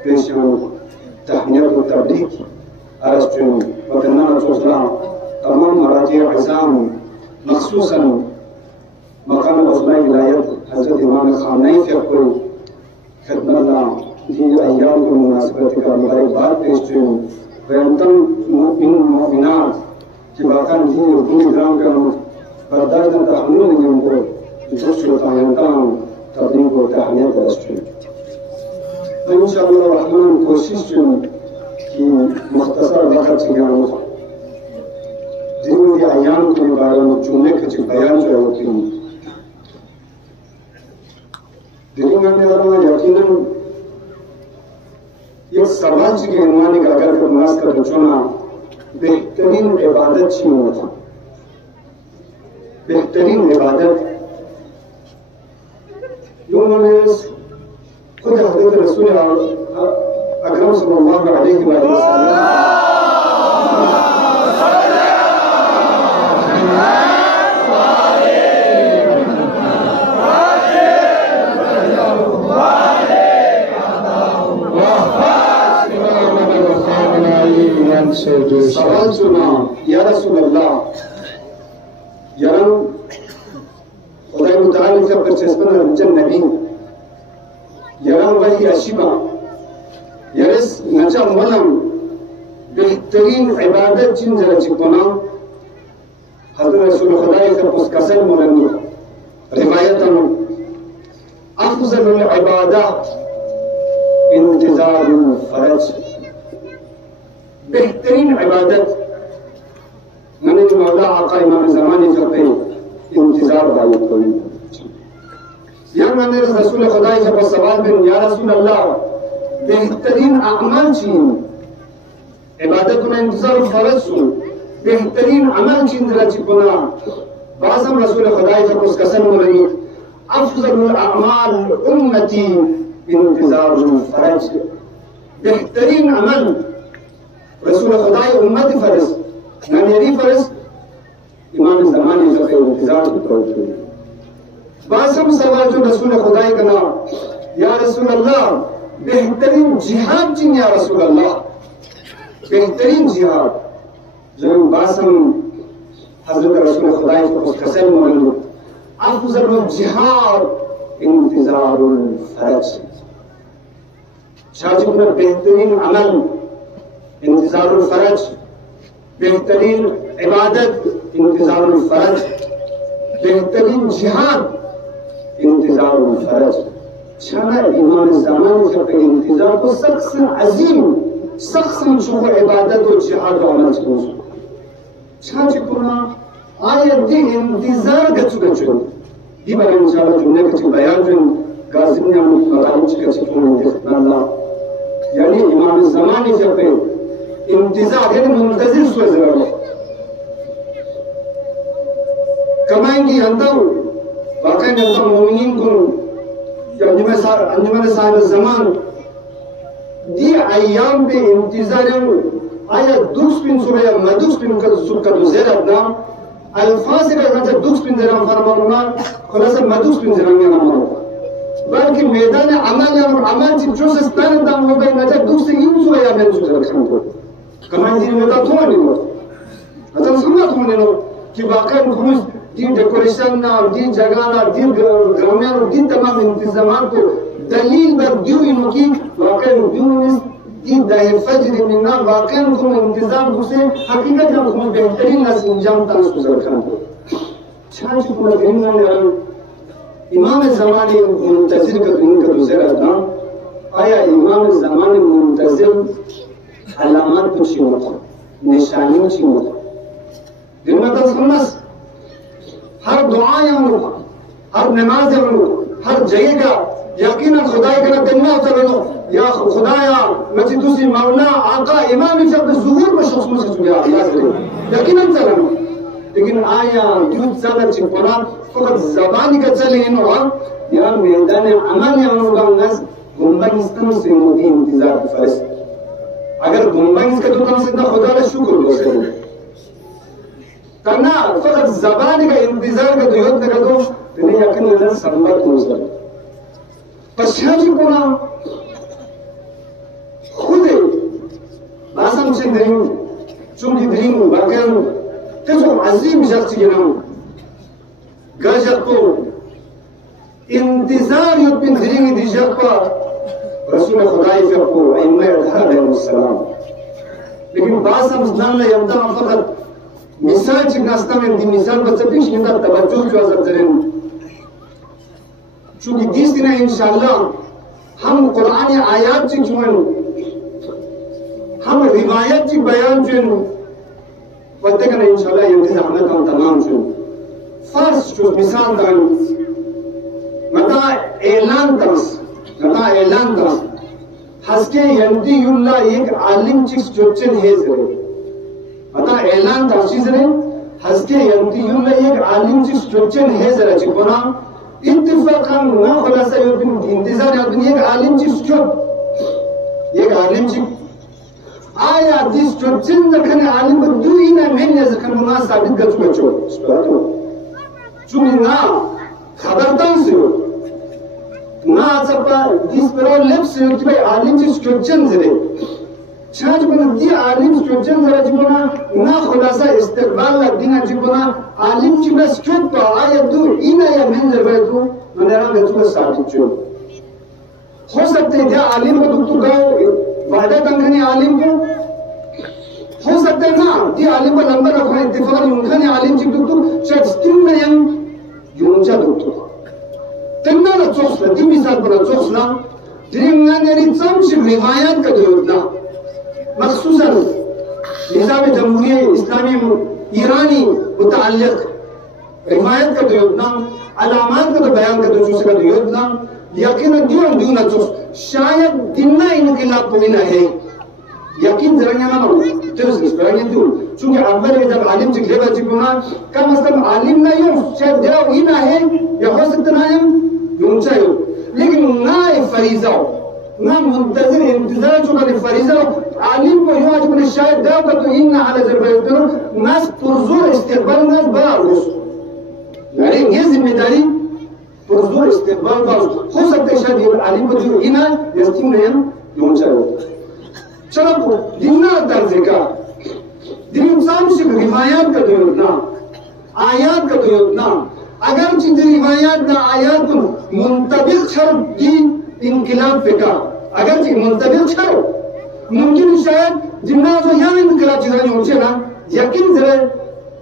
पेशान तहनीत व तबरीक अर्ज़ वतना रसूलुल्लाह तमाम मराजी अज़ाम मखसूसन मकाम उज़्मा विलायत हज़रत इमाम ख़ामनई के कोई खिदमत ये अय्याम की मुनासिबत का मुबारकबाद पेश करूं वयंतम मुमिनात कि बाकान ही हुकुम ग्राम का बर्दाश्त तहम्मुल नियम को जोश होता है तबलीग व तहनीत अर्ज़ इंशाअल्लाह रहमान कोशिश की मुख्तसर वक्त से दिन के अयाम के बारे में जुमले के बयान जो होती हैं दिल्ली में यकीनन ये समाज के अनुमानी का अगर को नाश कर बचना बेहतरीन इबादत छीन होता बेहतरीन इबादत उन्होंने खुद हज़रत रसूल अकरम सल्लल्लाहु अलैहि वसल्लम सवाल सुना या रसूल अल्लाह यारन खुदा मुताला का परचेस्पन रंजन नबी यारन वही अशिबा यारस नचा मलम बेहतरीन इबादत जिन जरा चिपना हज़रत रसूल खुदा का पुस्कसल मुलम रिवायतन अफज़लुल इबादत इंतज़ारुल फरज बेहतरीन इबादत मैंने मौला आका इमाम ज़माने का पे इंतजार बायत करी या मैंने रसूल खुदा से सवाल कर या रसूल अल्लाह बेहतरीन अमल छीन इबादत में इंतजार फर्ज सु बेहतरीन अमल चिंतरा चिपना बासम रसूल खुदाई का कुछ कसम रही अफजलुल अमाल उम्मती इंतजारुल फरज बेहतरीन अमल रसूल खुदाई उम्मती फरज ना मेरी फरज इमाम ज़माने का इंतजार करते बासम सवाल जो रसूल खुदाई का ना या रसूल अल्लाह बेहतरीन जिहाद चिन या रसूल अल्लाह बेहतरीन जिहाद जरूर बासम हजरत रसूल खुदा को कसम मालूम अफजलुल जिहाद इंतजारुल फरज शाजिब में बेहतरीन अमल इंतजारुल फरज बेहतरीन इबादत इंतजारुल फरज बेहतरीन जिहाद इंतजारुल फरज छाना इमाम ज़माने का इंतजार तो सख्त अजीम सख्त शुभ इबादत और जिहाद और अमल को छाछ पुना आयत दी इंतजार गचु ये बार इंशाल्लाह जुमले के बयान में गाजिम ने मराज के चुन अल्लाह यानी इमाम ज़माने से पे इंतजार है मुंतजिर सो जरा कमाएंगे अंदर वाकई अंदर मोमिनीन को अंजुमन साहिब ज़मान दी अय्याम पे इंतजार आया दुख पिन सुबह मदुख पिन का सुख का ज़ेर अपना अल्फाज का मतलब दुख पिन ज़रा फरमाना खुलासा मदुख पिन ज़रा में नाम बल्कि मैदान अमल और अमल जो से स्तर दाम हो गए मतलब दुख से इन सुबह या मैं सुबह रखूं को कमाई दिन में तो नहीं हो अच्छा सुनना तो नहीं हो कि वाकई खुश दिन डेकोरेशन ना दिन जगह ना दिन ग्रामीण और दिन तमाम इंतजामात को दलील पर क्यों इनकी वाकई क्यों दिन दाह फजर में ना वाकई को इंतजाम से हकीकत में को बेहतरीन नस इंजाम तास गुजर खान को छाछ को दिन में इमाम ज़माने मुंतजिर का दिन का गुजरा था आया इमाम ज़माने मुंतजिर अलामत कुछ होता निशानी कुछ होता दिन में तो समझ हर दुआएं उनको हर नमाज़ें उनको हर जगह यकीनन खुदाई का दिलना उतरनो या खुदाया मस्जिदुसी मौला आका इमाम शब्द ज़ुहूर में शख्स में से गया यकीनन चलनो लेकिन आया यूं चला चिपरा फकत ज़बानी का चले इन और या मैदान अमल या उनका नस गुंबद से मोदी इंतजार फरस अगर गुंबद का तो कम से कम खुदा का शुक्र हो सके करना फकत ज़बानी का इंतजार का तो युद्ध का तो तुम्हें यकीन नजर संबंध हो सके पश्चात को ना खुद बासम से नहीं चुंकी ड्रीम बागन तेजो अजीम शख्स के नाम गजब को इंतजार युद्ध बिन ड्रीम दिशा पर रसूल खुदाई के को इन्मे अलैहि सलाम लेकिन बासम नाम ले यमता फकत मिसाल चिकनास्ता में दी मिसाल बच्चे पेश निंदा तवज्जो जो अजर जरेन चूंकि जिस दिन इंशाअल्लाह हम कुरान आयात से जुएं हम रिवायत की बयान जुएं वक्त का इंशाअल्लाह इंतजाम का तमाम जुएं फर्स्ट जो मिसाल दान मता ऐलान तमस हस्के यंतीयुल्लाह एक आलिम चिक्स जोचन है जरे मता ऐलान तमसीज रे हस्के यंतीयुल्लाह एक आलिम चिक्स जोचन है जरा चिकोना इत्तिफाकन ना खुलासा युबिन इंतजार याबिन एक आलिम चिक्स जो एक आलिम चिक्स आया दिस जो चिन जखने आलिम को दुई ना मैंने जखन मुना साबित कर चुका चो चुनी ना खबरदार से ना सपा दिस पर लिप्स कि भाई आलिम चिक्स जो चिन जरे छाछ बन दी आलिम जो चिन जरे जिबना ना खुलासा इस्तिकबाल दिना जिबना आलिम चिक्स जो पा आया दु इना या मैं जरे तो मनेरा में चुका साबित चो हो सकते हैं आलिम को दुख गए वादा तंगने आलिम को हो सकता है ना ये आलिम का नंबर रखा इत्तेफाक उनका ने आलिम चिक दुख चस्तिन में यम यूंचा दुख तन्ना ना चोसला दी मिसाल पर चोसला ड्रीमना ने रिचम रिवायत का दोना मखसूसन निज़ाम जमहूरिया इस्लामी ईरानी मुताल्लिक रिवायत का दोना अलामात का बयान का दोना का दोना यकीनन दियो ना चोस शायद दिनना इनके लाभ कोई ना है यकीन जरांगे ना terus sekarang itu चूंकि अव्वल में जब आलिम जिक्र बच्चे को ना कम से कम आलिम ना यूं शायद देव ही ना है या हो सकता ना है यूं चाहिए लेकिन ना फरीज़ा ना मुंतज़िर इंतज़ार चुका ने फरीज़ा आलिम को यूं आज मैंने शायद देव का तो इन ना हाल ज़रूर नास पुरज़ोर इस्तेक़बाल नास बारूस यानी ये जिम्मेदारी पुरज़ोर इस्तेक़बाल बारूस हो सकता है शायद ये आलिम को जो इन ना यस्तीम नहीं यूं चाहिए चलो दिना दर्ज का दिन इंसान से रिवायात का तो ना आयात का तो ना अगर जिन रिवायात ना आयात को मुंतबिक छर की इनकलाब फेंका अगर जिन मुंतबिक छर मुमकिन शायद जिन्ना जो यहाँ इनकलाब जिधर नीचे ना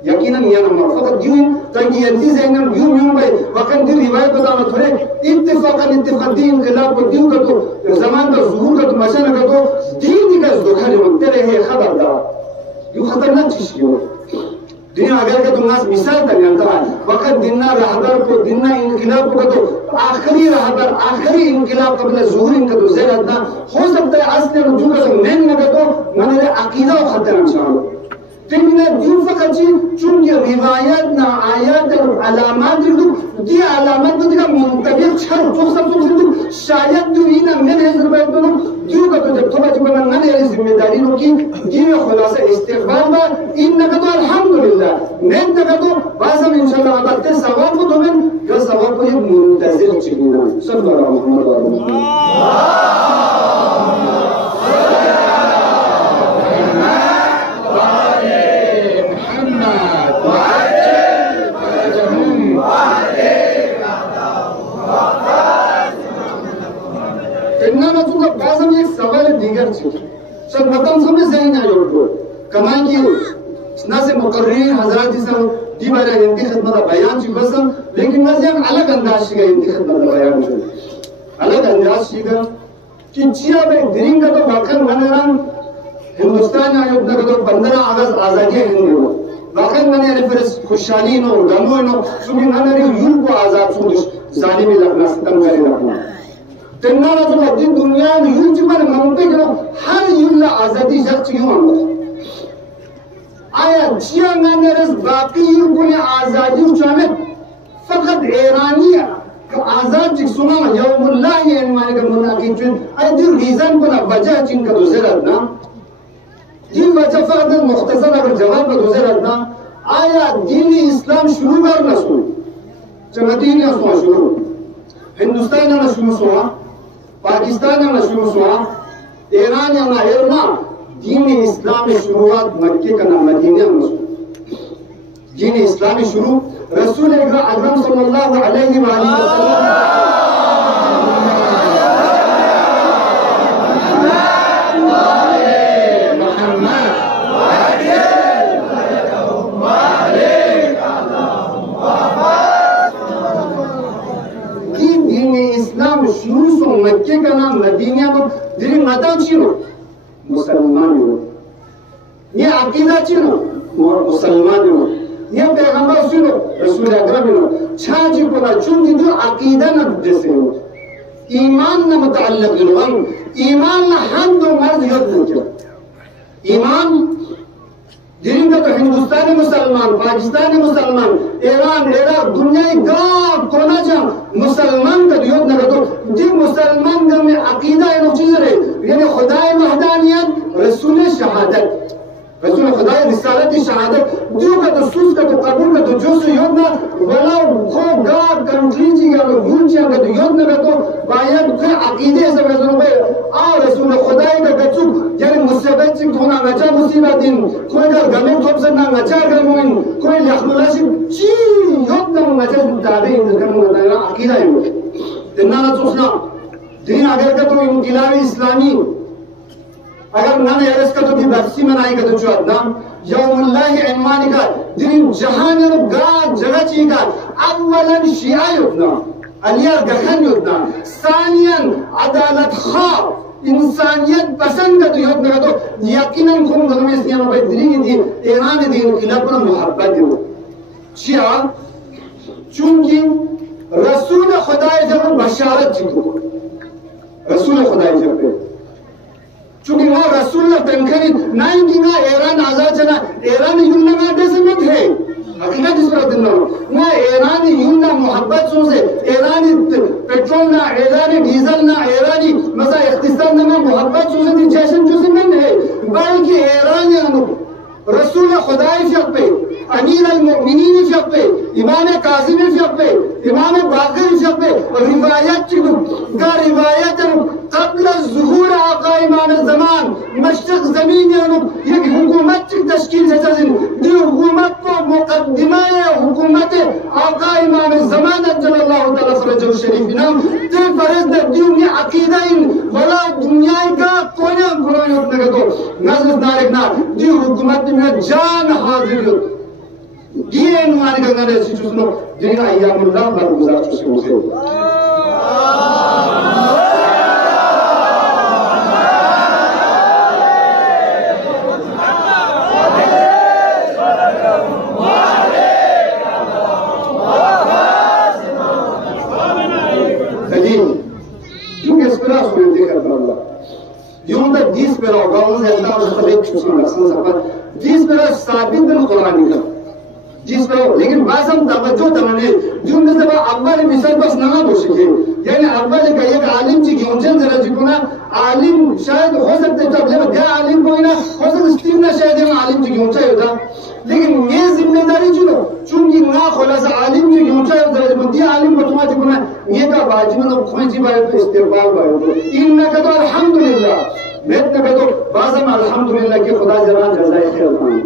यकीनन यहाँ ना फकत यूं ताकि ये चीज़ है ना यूं भाई वक़्त दिन रिवायत बताना थोड़े इत्तेफाक दिन इनकलाब को दियो का तो ज़मान का ज़ुहूर का तो मशान का तो दीन का ज़ुखा जो तेरे है खबरदार यूं खतरनाक चीज़ क्यों दुनिया अगर का तुम नास मिसाल तक अंतरा वक़्त दिन्ना रहबर को दिन्ना इनकलाब को तो आखिरी रहबर आखिरी इनकलाब कबल ज़ुहूर इनका तो ज़ेर अदना हो सकता है असली रुजू का तो मैंने ना तो मैंने अकीदा और खतरा इंशाअल्लाह तेमने यूं फकत चूंकि रिवायत ना आयात और अलामात जो दी अलामात में का मुंतबिक छर जो सब तो शायद जो ही ना मैंने ज़रूरत तो यूं का तो जब थोड़ा जीवन ना ले जिम्मेदारी लो की ये खुलासा इस्तेग़फार में इन नका तो अल्हम्दुलिल्लाह मैं नका तो बस हम इंशाअल्लाह बात सवाल को तो मैं जो सवाल को ये मुंतज़िर चाहिए ना सल्लल्लाहु अलैहि वसल्लम सब रकम समझ सही ना जोड़ो कमाई की ना से मुकर्रीर हज़रात जिसम दी बारे इनकी खिदमत बयान की बसम लेकिन मज़ीद अलग अंदाज से इनकी खिदमत बयान की अलग अंदाज से कि जिया में दिन का तो वाकई मनोरम हिंदुस्तान आयोग ने तो 15 अगस्त आज़ादी हिंद हो वाकई मैंने फिर खुशहाली नो गमो नो सुबह मैंने यूं को आज़ाद सुनिश जालिमी लगना सितम करे रखना तेन्ना तो दिन दुनिया में यूं जिम्मन ममते के हर यूला आज़ादी जग यूं आया जिया मैंने रस बाकी यूं को ने आज़ादी उचामे फकत ईरानी का आज़ाद जिक सुना यौमुल्लाह ये माने का मुनाकिब चुन अरे दी रीज़न को ना वजह जिन का दूसरा ना दी वजह फकत मुख्तसर अगर जवाब का दूसरा ना आया दीनी इस्लाम शुरू करना सुन चमदीन या शुरू हिंदुस्तान ना शुरू हुआ पाकिस्तान में शुरू हुआ ईरान में ना दीन इस्लाम में शुरुआत मक्के का नाम मदीना में दीन इस्लाम में शुरू रसूल अकरम सल्लल्लाहु अलैहि वसल्लम मक्के का नाम मदीना को दिल माता चिनो मुसलमान हो ये अकीदा चिनो मुसलमान हो ये पैगंबर सुनो रसूल अकरम हो छाजी को ना चुन दो अकीदा न जैसे हो ईमान न मुतअल्लिक़ हो ईमान न हम दो मर्द युद्ध हो ईमान दिन का तो हिंदुस्तानी मुसलमान पाकिस्तानी मुसलमान ईरान इराक दुनिया का कोना जा मुसलमान का युद्ध न तो दी मुसलमान में अकीदा है चीज है यानी खुदाए वहदानियत रसूल शहादत रसूल खुदाए रिसालत शहादत जो का तो सुस का तो कबूल का तो जो से युद्ध ना वाला को गाड कंट्री जी या तो यूं का तो युद्ध न तो बायद के अकीदे से रसूल भाई आ रसूल खुदाए का कचुक यानी मुसीबत से होना नचा मुसीबत दिन कोई का गमे थोप से ना नचा गमोइन कोई लखनुला से जी युद्ध न नचा दादे इन करना ना अकीदा है इतना ना सोचना दिन अगर का तो इनकिलाबी इस्लामी अगर ना एरस का तो भी बक्सी मनाई का तो जो नाम यौमुल्लाह इमानी का दिन जहान गा जगह ची का अव्वलन शिया युद्धना अलिया गहन युद्धना सानियन अदालत खा इंसानियत पसंद का तो युद्ध का तो यकीनन खुम गलमे से यहाँ पे दिन ईरान दिन इलाक़ों में मोहब्बत हो शिया चूंकि रसूल खुदा जब बशारत चुको रसूल खुदा जब चूंकि वो रसूल तनखरी नाइंगी ना ईरान आजाद चला ईरान यूं ना डेसमत है हकीकत इस पर दिन ना ईरान यूं ना मोहब्बत से ईरानी पेट्रोल ना ईरानी डीजल ना ईरानी मसा इख्तिसार ना मोहब्बत से जैसन जो मन है बल्कि ईरान रसूल खुदाई फिक पे अमीर अल-मुमिनीन फिक पे इमाम कासिम फिक पे इमाम बाकर फिक पे रिवायत का रिवायत कबल ज़ुहूर आका इमाम ज़मान मशरक़ ज़मीन एक हुकूमत की तश्कील से चल दी हुकूमत को मुकद्दिमा हुकूमत आका इमाम ज़मान अज्जलल्लाहु तआला फ़रजहु शरीफ नाम ते फरज़ द दुनिया अकीदा इन वला दुनिया का कोई गुनाह उठने को नजर नारिक ना दी हुकूमत में जान हाजिर ये नुमानी का नरे सिचुएशनो जिनका अय्यामुल्लाह बार गुजार चुके हैं क्योंकि इस तरह सुन देखा अल्लाह यूं तक 20 पे होगा उनसे अल्लाह उसको एक चुस्मा रसन सफर 20 पे साबित बिल कुरानी का 20 पे लेकिन बात हम तवज्जो तमने जो में से अव्वल मिसाल बस ना बोशिके यानी अव्वल का एक आलिम जी की उनसे जरा जिकुना आलिम शायद हो सकते तब जब क्या आलिम कोई ना हो सकता स्टीम ना शायद हम आलिम जी की ऊंचाई होता लेकिन ये जिम्मेदारी जो चूंकि ना खुलासा आलिम जी की ऊंचाई होता है बंदी आलिम को तुम्हारा जिकुना ये का बाजी में कोई सी बात तो इस्तेमाल बात इन का तो अल्हम्दुलिल्लाह मैं तो बाज़म अल्हम्दुलिल्लाह कि खुदा जरा जज़ाए खैर खान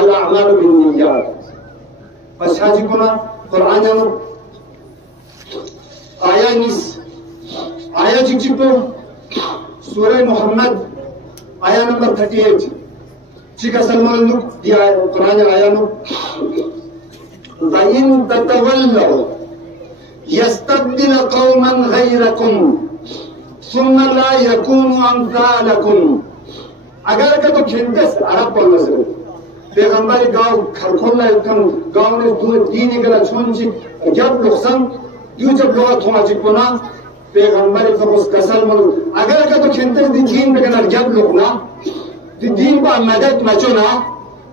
अल्लाह अमाल बिन्नियात बस हाजी को ना कुरान में आया निस आया चिकचिको सूरह मोहम्मद आया नंबर 38 चिका सलमान नु दिया कुरान आया नु वइन ततवल्लु यस्तबदिल कौमन गैरकुम सुम्मा ला यकूनु अमसालकुम अगर का तो खिंदस अरब पढ़ना से पैगंबर गांव खरखोला कम गांव ने दीन निकला छोंची जब नुकसान क्यों जब लोग थोड़ा चिपना पैगंबर फरोज कसल मन अगर का तो खिंदस दीन पे कना जब लोग ना दीन पर मदद मचोना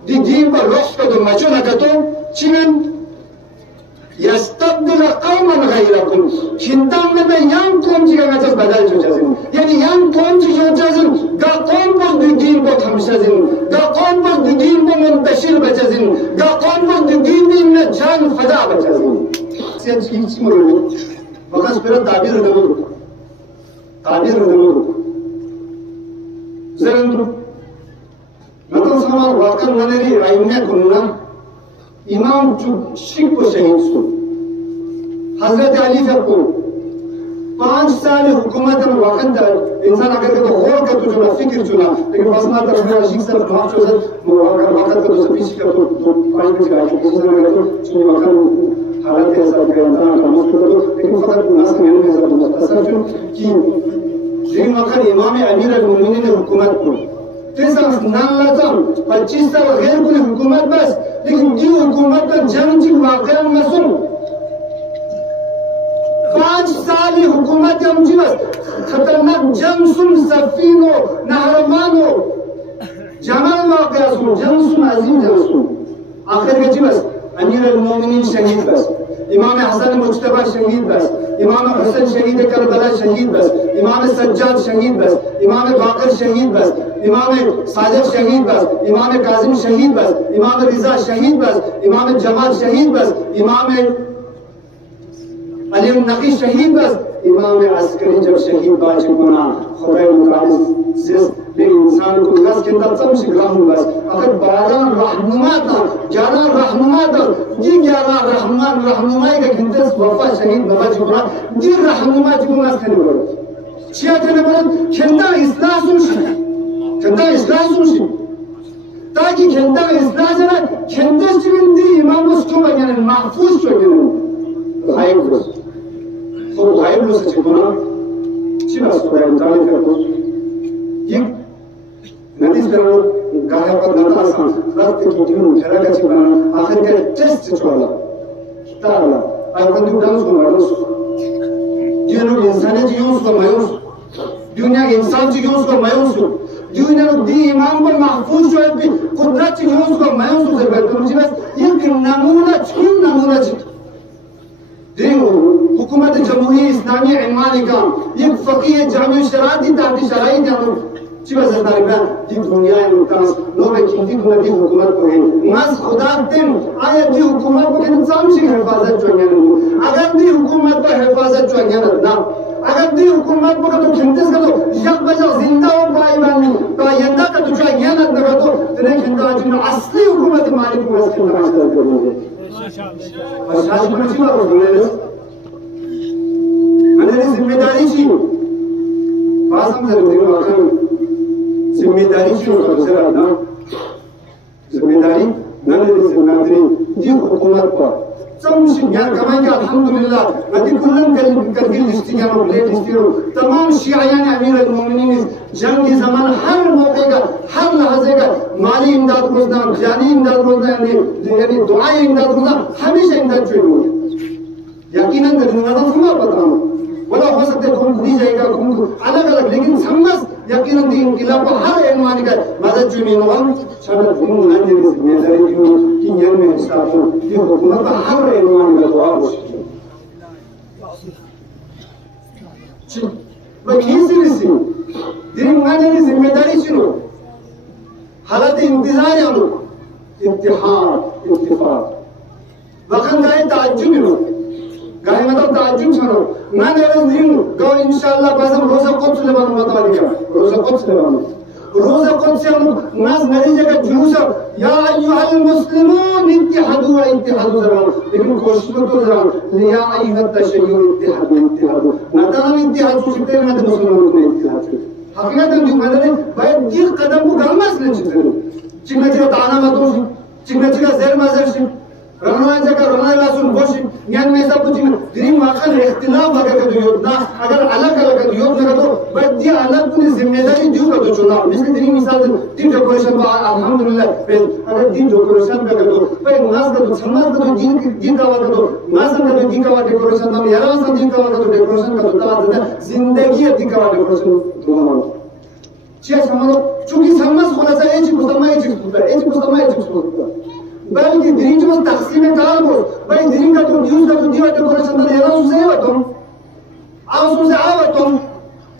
दीन पर रोक का तो मचोना का तो चिमन यस्तबदिल कौमन गैरकुम खिंदम में तो यंग कौन सी का मचस बदल जो जैसे यानी यंग कौन सी जो जैसे गा कौन पर दीन को थमशजिन गा कौन पर दीन को मुंतशिर बचजिन गा कौन पर दीन में जान फदा बचजिन से चीज मरो वकास पर ताबीर नमो जरंद्र मतलब समान वाकन मनेरी आइने कुन्ना इमाम शिक को शहीद सुन हजरत अली को 5 साल हुकूमत में वक्त इंसान अगर तो और का तुझे फिक्र चुना लेकिन बस ना तरफ में शिक सर माफ चो सर अगर वक्त का तो पीछे का तो पानी में गया तो दूसरे में तो सुनी वक्त हालत के साथ गया था काम तो लेकिन फकत नास में नहीं सब मुख्तसर जो कि लेकिन वक्त इमाम अमीर अल-मुमिनीन ने हुकूमत को 25 साल गैर कोई हुकूमत बस लेकिन जो हुकूमत का जंग जी वाक़या मसूम 5 साल हुकूमत का मुझे बस खतरनाक जंग सुन सफीनो नहरमानो जमाल वाक़या सुन जंग सुन अजीम जंग सुन आखिर के जी बस अमीर अल-मोमिनीन शहीद बस इमाम हसन मुज्तबा शहीद बस इमाम हुसैन शहीद करबला शहीद बस इमाम सज्जाद शहीद बस इमाम बाकर शहीद बस इमाम साजिद शहीद बस इमाम कासिम शहीद बस इमाम रिजा शहीद बस इमाम जमाल शहीद बस इमाम अली नकी शहीद बस इमाम अस्करी जब शहीद बाजी गुना खुदा मुकाद्दस जिस भी इंसान को नस के अंदर सब शिकलाहूं बस अगर 12 रहनुमा था 11 रहनुमा था जी 11 रहनुमाई का खिंदस वफा शहीद बाबा जुबरा जी रहनुमा जी गुना खने बोलो छिया खने बोलो खिंदा इस्लाम सुन ताकि खिंदा इस्लाम जरा खिंदस जिंदी इमाम उसको बयान महफूज हो गए गायब हो तो गायब हो सके बोला चिना सुराय ताली का तो ये नदीस करो गाया पर नता सा रात की दिन खरा का चिना आखिर के टेस्ट छोड़ा ताला आई बंदू डांस को मारो ये लोग इंसान जी यूं को मायूस दुनिया के इंसान से क्यों उसको मायूस हो दुनिया ने दी ईमान को महफूज जो है कुदरत से क्यों उसको मायूस हो सकता मुझे बस एक नमूना छून नमूना देखो हुकूमत जमहूरी इस्लामी इमानी का एक फकीह जामिया शराती ताकि शराई जानो चिबा सरदारगा दी दुनिया में कास लोग की दी हुकूमत को है मस खुदा दिन आया दी हुकूमत को इंसान से हिफाजत चाहिए अगर दी हुकूमत को हिफाजत चाहिए ना अगर दी हुकूमत को तो खिंतिस का तो यक बजा जिंदा हो पाई बानी तो यंदा का तो चाहिए ना तो तेरे खिंदा जिन असली हुकूमत मालिक को उसके नाम से करेंगे माशाअल्लाह बस आज को बोले मैंने जिम्मेदारी थी बात हम जरूर वाकई जिम्मेदारी क्यों कर ना जिम्मेदारी जिम्मेदारी दी हुकूमत पर सब यार कमाएंगे अल्हम्दुलिल्लाह नदी कुल्लन करके लिस्टियां और ले लिस्टियों तमाम शियायान अमीर अल-मोमिनीन जंग के ज़मान हर मौके का हर लहजे का माली इमदाद खोजना जानी इमदाद खोजना यानी दुआई इमदाद खोजना हमेशा इमदाद चाहिए यकीनन करने वाला तुम्हें पता हो वला हो सकते तुम दी जाएगा तुम अलग अलग लेकिन समझ यकीनन दी इनकलाब को हर इनवानी का मदद जो में नवाम शायद तुम नहीं दे जिम्मेदारी की ये में हिसाब हो ये हुकूमत का हर इनवानी का दुआ हो बखीसी बिसी दिन माने की जिम्मेदारी चलो हालत इंतजार यानो इत्तिहाद इत्तिफाक वक़्त का ताज्जुब लो गाय मतलब ताज्जुब छनो ना देर दिन गो इंशाअल्लाह बाज़म रोज़ा कुछ लेवान मतवालिका रोज़ा कुछ लेवान रोज़ा कुछ से हम नाज नरी जगह जुलूस या अय्युहल मुस्लिमून इत्तिहादु व इत्तिहादु जरान लेकिन कोशिश तो जरान लिया अय्युहत तशय्यु इत्तिहादु ना तमाम इत्तिहाद सुनते ना तो मुसलमानों ने इत्तिहाद हकीकत जो मैंने भाई दिल कदम को गलमस ले चुके चिन्ह चिन्ह ताना मतों चिन्ह चिन्ह ज़ेर मज़र से रमज़ान जगह रमज़ान लासुन बोशी यानी में सब कुछ ग्रीन वाकल इख्तिलाफ अगर का योजना अगर अलग अलग का योजना तो बच्चे अलग पूरी जिम्मेदारी जो का तो चुनाव जिसके दिन मिसाल दिन डेकोरेशन का अल्हम्दुलिल्लाह अगर दिन डेकोरेशन का तो भाई नाज का तो समाज का तो दिन का वाला तो नाज का तो दिन का वाला डेकोरेशन तो यार वाला दिन का वाला तो डेकोरेशन का तो तला जिंदगी दिन का वाला डेकोरेशन तो मानो चीज़ समझो चूंकि समझ खोला सा एक चीज़ होता बल्कि दिन जो तकसीम कार हो भाई दिन का तो न्यूज़ का तो दिया डेकोरेशन तो यार उससे है तुम आओ उससे आओ तुम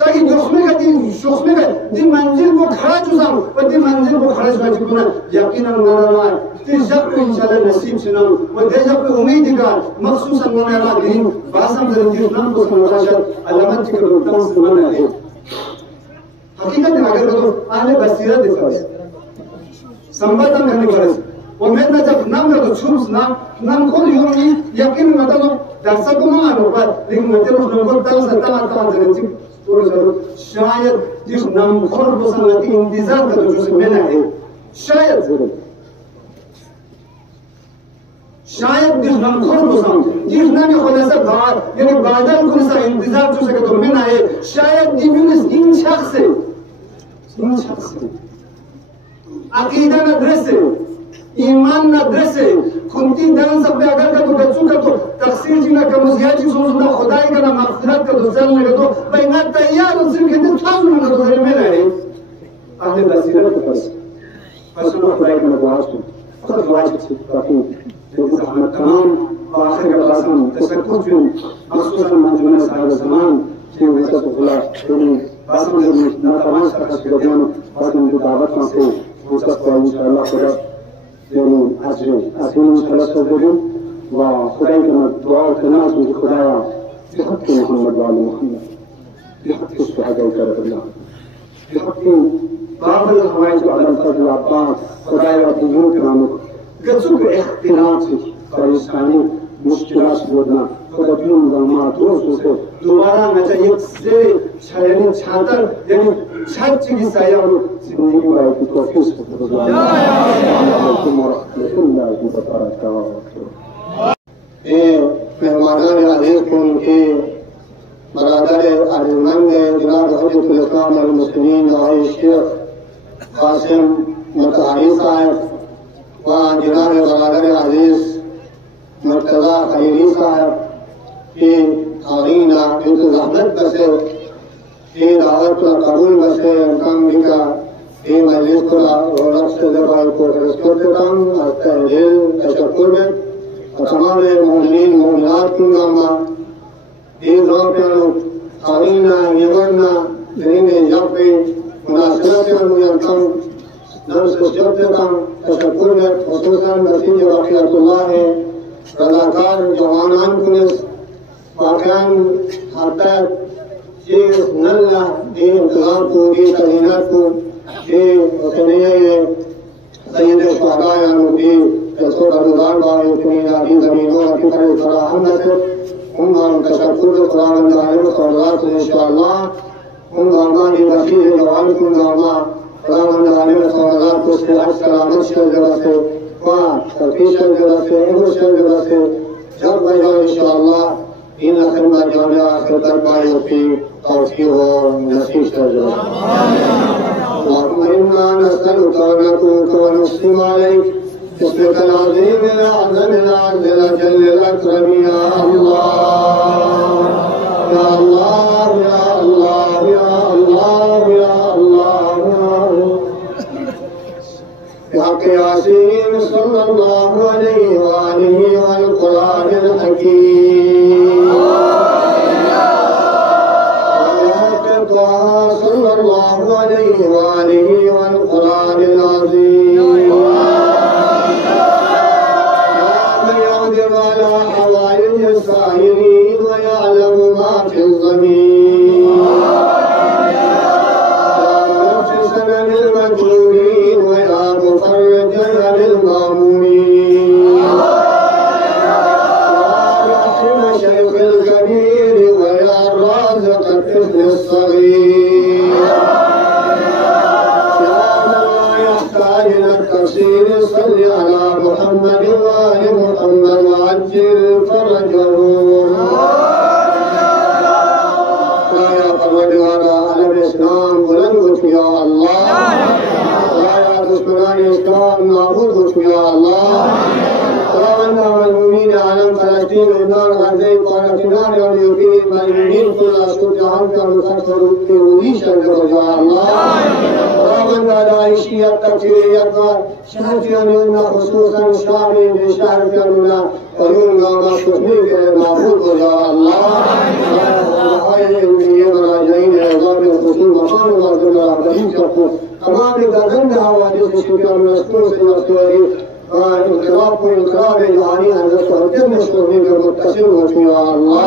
ताकि जोखमे का दिन मंजिल को खड़ा चुसा और दिन मंजिल को खड़ा चुसा चुकना यकीनन मनाना फिर जब को इंशाल्लाह नसीब से ना वो दे जब को उम्मीद का मखसूसन मनाना दिन बासम जरूरी नाम को समझा अलामत के रुकन से मना है हकीकत में अगर तो आने बसीरत दिखा संबंधन करने वाले उम्मीद जब नाम का तो छुप नाम खोल यूं यकीन मतलब दर्शक को ना आने पर लेकिन मतलब उस लोगों तक सत्ता जरूरी तो शायद जिस नाम खोल को संगति इंतजार का जो मेरा है शायद जिस नाम खोल को संग जिस नाम खोल से बात यानी बादल को से इंतजार जो सके तो मेरा है शायद जिस इन शख्स से अकीदा न दृश्य ईमान न दृश्य खुंती दन सब अगर का तो बच्चों का तो तफसीर जी ना कमजिया जी सोचना खुदाई का ना मगफिरत का तो चलने का तो भाई ना तैयार सिर्फ कहते था ना तो घर में रहे अहले बसीरत के पास खुदाई का नवाज तो खुद वाजिब से काफी तो हम तमाम आखिर का बासम तसक्कुफ मखसूसन मंजूना साहब ज़मान के वजह से खुला तो बासम में ना तमाम तरह के लोगों बासम की दावत में से उसका तो इंशाअल्लाह खुदा यानी आज इंशाअल्लाह सब लोग वा खुदा के दुआ करना कि खुदाया बिहक मोहम्मद वाले मोहम्मद बिहक सुहागा करबला बिहक बाबल हवाई जो अल्लाह फजल अब्बास खुदाया दियों करामो गजब इख्तिलाफ से फरिस्तानी मुश्किलात बोलना खुदा की उम्मा दोस्तों से दोबारा न चाहिए से यानी छातर यानी छत की साया और जिंदगी में की कोशिश करते हैं ये मेहमानान अजीज को उनके बरादर अर्जुमंद जनाब हजरतुल इस्लाम अल मुस्लिमीन भाई शेख कासिम मुताहिरी साहब व जनाब बरादर अजीज मुर्तजा खैरी साहब के आईना बिल्कुल रहमत बसे ये दावत को कबूल बसे काम बिका ये मजलिस को और से दफाई को रिस्पेक्ट करता हूँ आपका दिल तशक्कुर में और तमाम मोमिनीन मोमिनात की नामा ये गाँव पे आइना निवरना जरीने जापे मुनासिबत से मुझे कम नर्स को जब देता हूँ तशक्कुर में खुसूसन नसीब रखियतुल्लाह है रज़ाकार जवानान पुलिस पाकियान हाथा ये नल्ला ये इंतज़ाम को ये तलीनात को ये वतनिया ये सैयद शुहदा यानी जसो रज़ाकार बाय अपनी आदि ज़मीनों की तरह फराहम नसर उन तशक्कुर कुरान में सलात इंशाअल्लाह उन गामानी वसीले जवान को गामा कुरान में सलात को से सलामत से जरूरत है वाह तफीश से जरूरत है इल्म से जरूरत है जब भाई इंशाअल्लाह इन लखनऊ जामिया खतर भाई की तौफीक हो नसीब से जरूरत اللهم إنا نسألك ونتوب ونسلم عليك باسمك العظيم الأعظم الأعز الأجل الأكرم يا الله يا الله يا الله يا الله يا الله بحق ياسين صلى الله عليه وآله والقرآن الحكيم صلى الله عليه وآله والقرآن العظيم يا من يقدر على حوائج السائلين ويعلم ما في الضمير يا مفسنا للمجنونين ويا مفرجا للمامومين يا رحم الشيخ الكبير ويا رازق الطفل الصغير يا من لا يحتاج الى التفسير صل على محمد وآل محمد وعجل فرجهم يا فرج على أهل الإسلام بلند يا الله يا دشمنان الإسلام نابود يا الله ترانا والمؤمنين على فلسطين ونار غزة وفلسطين واليهودين والمؤمنين كل أسود جهان كمسافر ويش يا الله ترانا على عيشية تكفيرية شهرتنا خصوصا شعبي بشهر كرمنا ويوم ما تسميك معبود يا الله وهاي المية مراجعين عظام الخصوص مقام الله العظيم كفو تمام الدرجة حوادث الشكر من السورس والسوري انقلاب وانقلاب يعني هذا الصوت المسلمين المتصل يا الله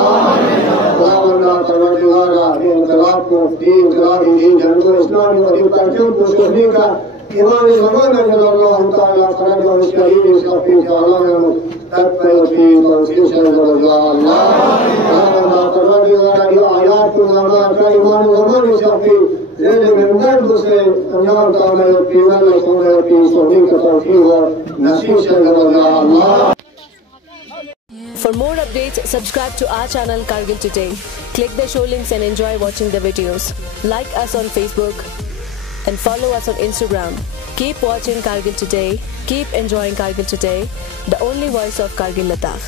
اللهم ترجعنا انقلاب في انقلاب دين جنوب الاسلام والترجمه المسلمين کا امام زمانہ جل اللہ تعالی خرج الشهيد صفي الله تكفي في توفيق الله اللهم ترجعنا آيات ما كان امام زمانہ صفي زين من درد سے انجام تعالی في ولا يكون في صديق توفيق نصیب سے اللہ. For more updates, subscribe to our channel Kargil Today. Click the show links and enjoy watching the videos. Like us on Facebook and follow us on Instagram. Keep watching Kargil Today. Keep enjoying Kargil Today, the only voice of Kargil Ladakh.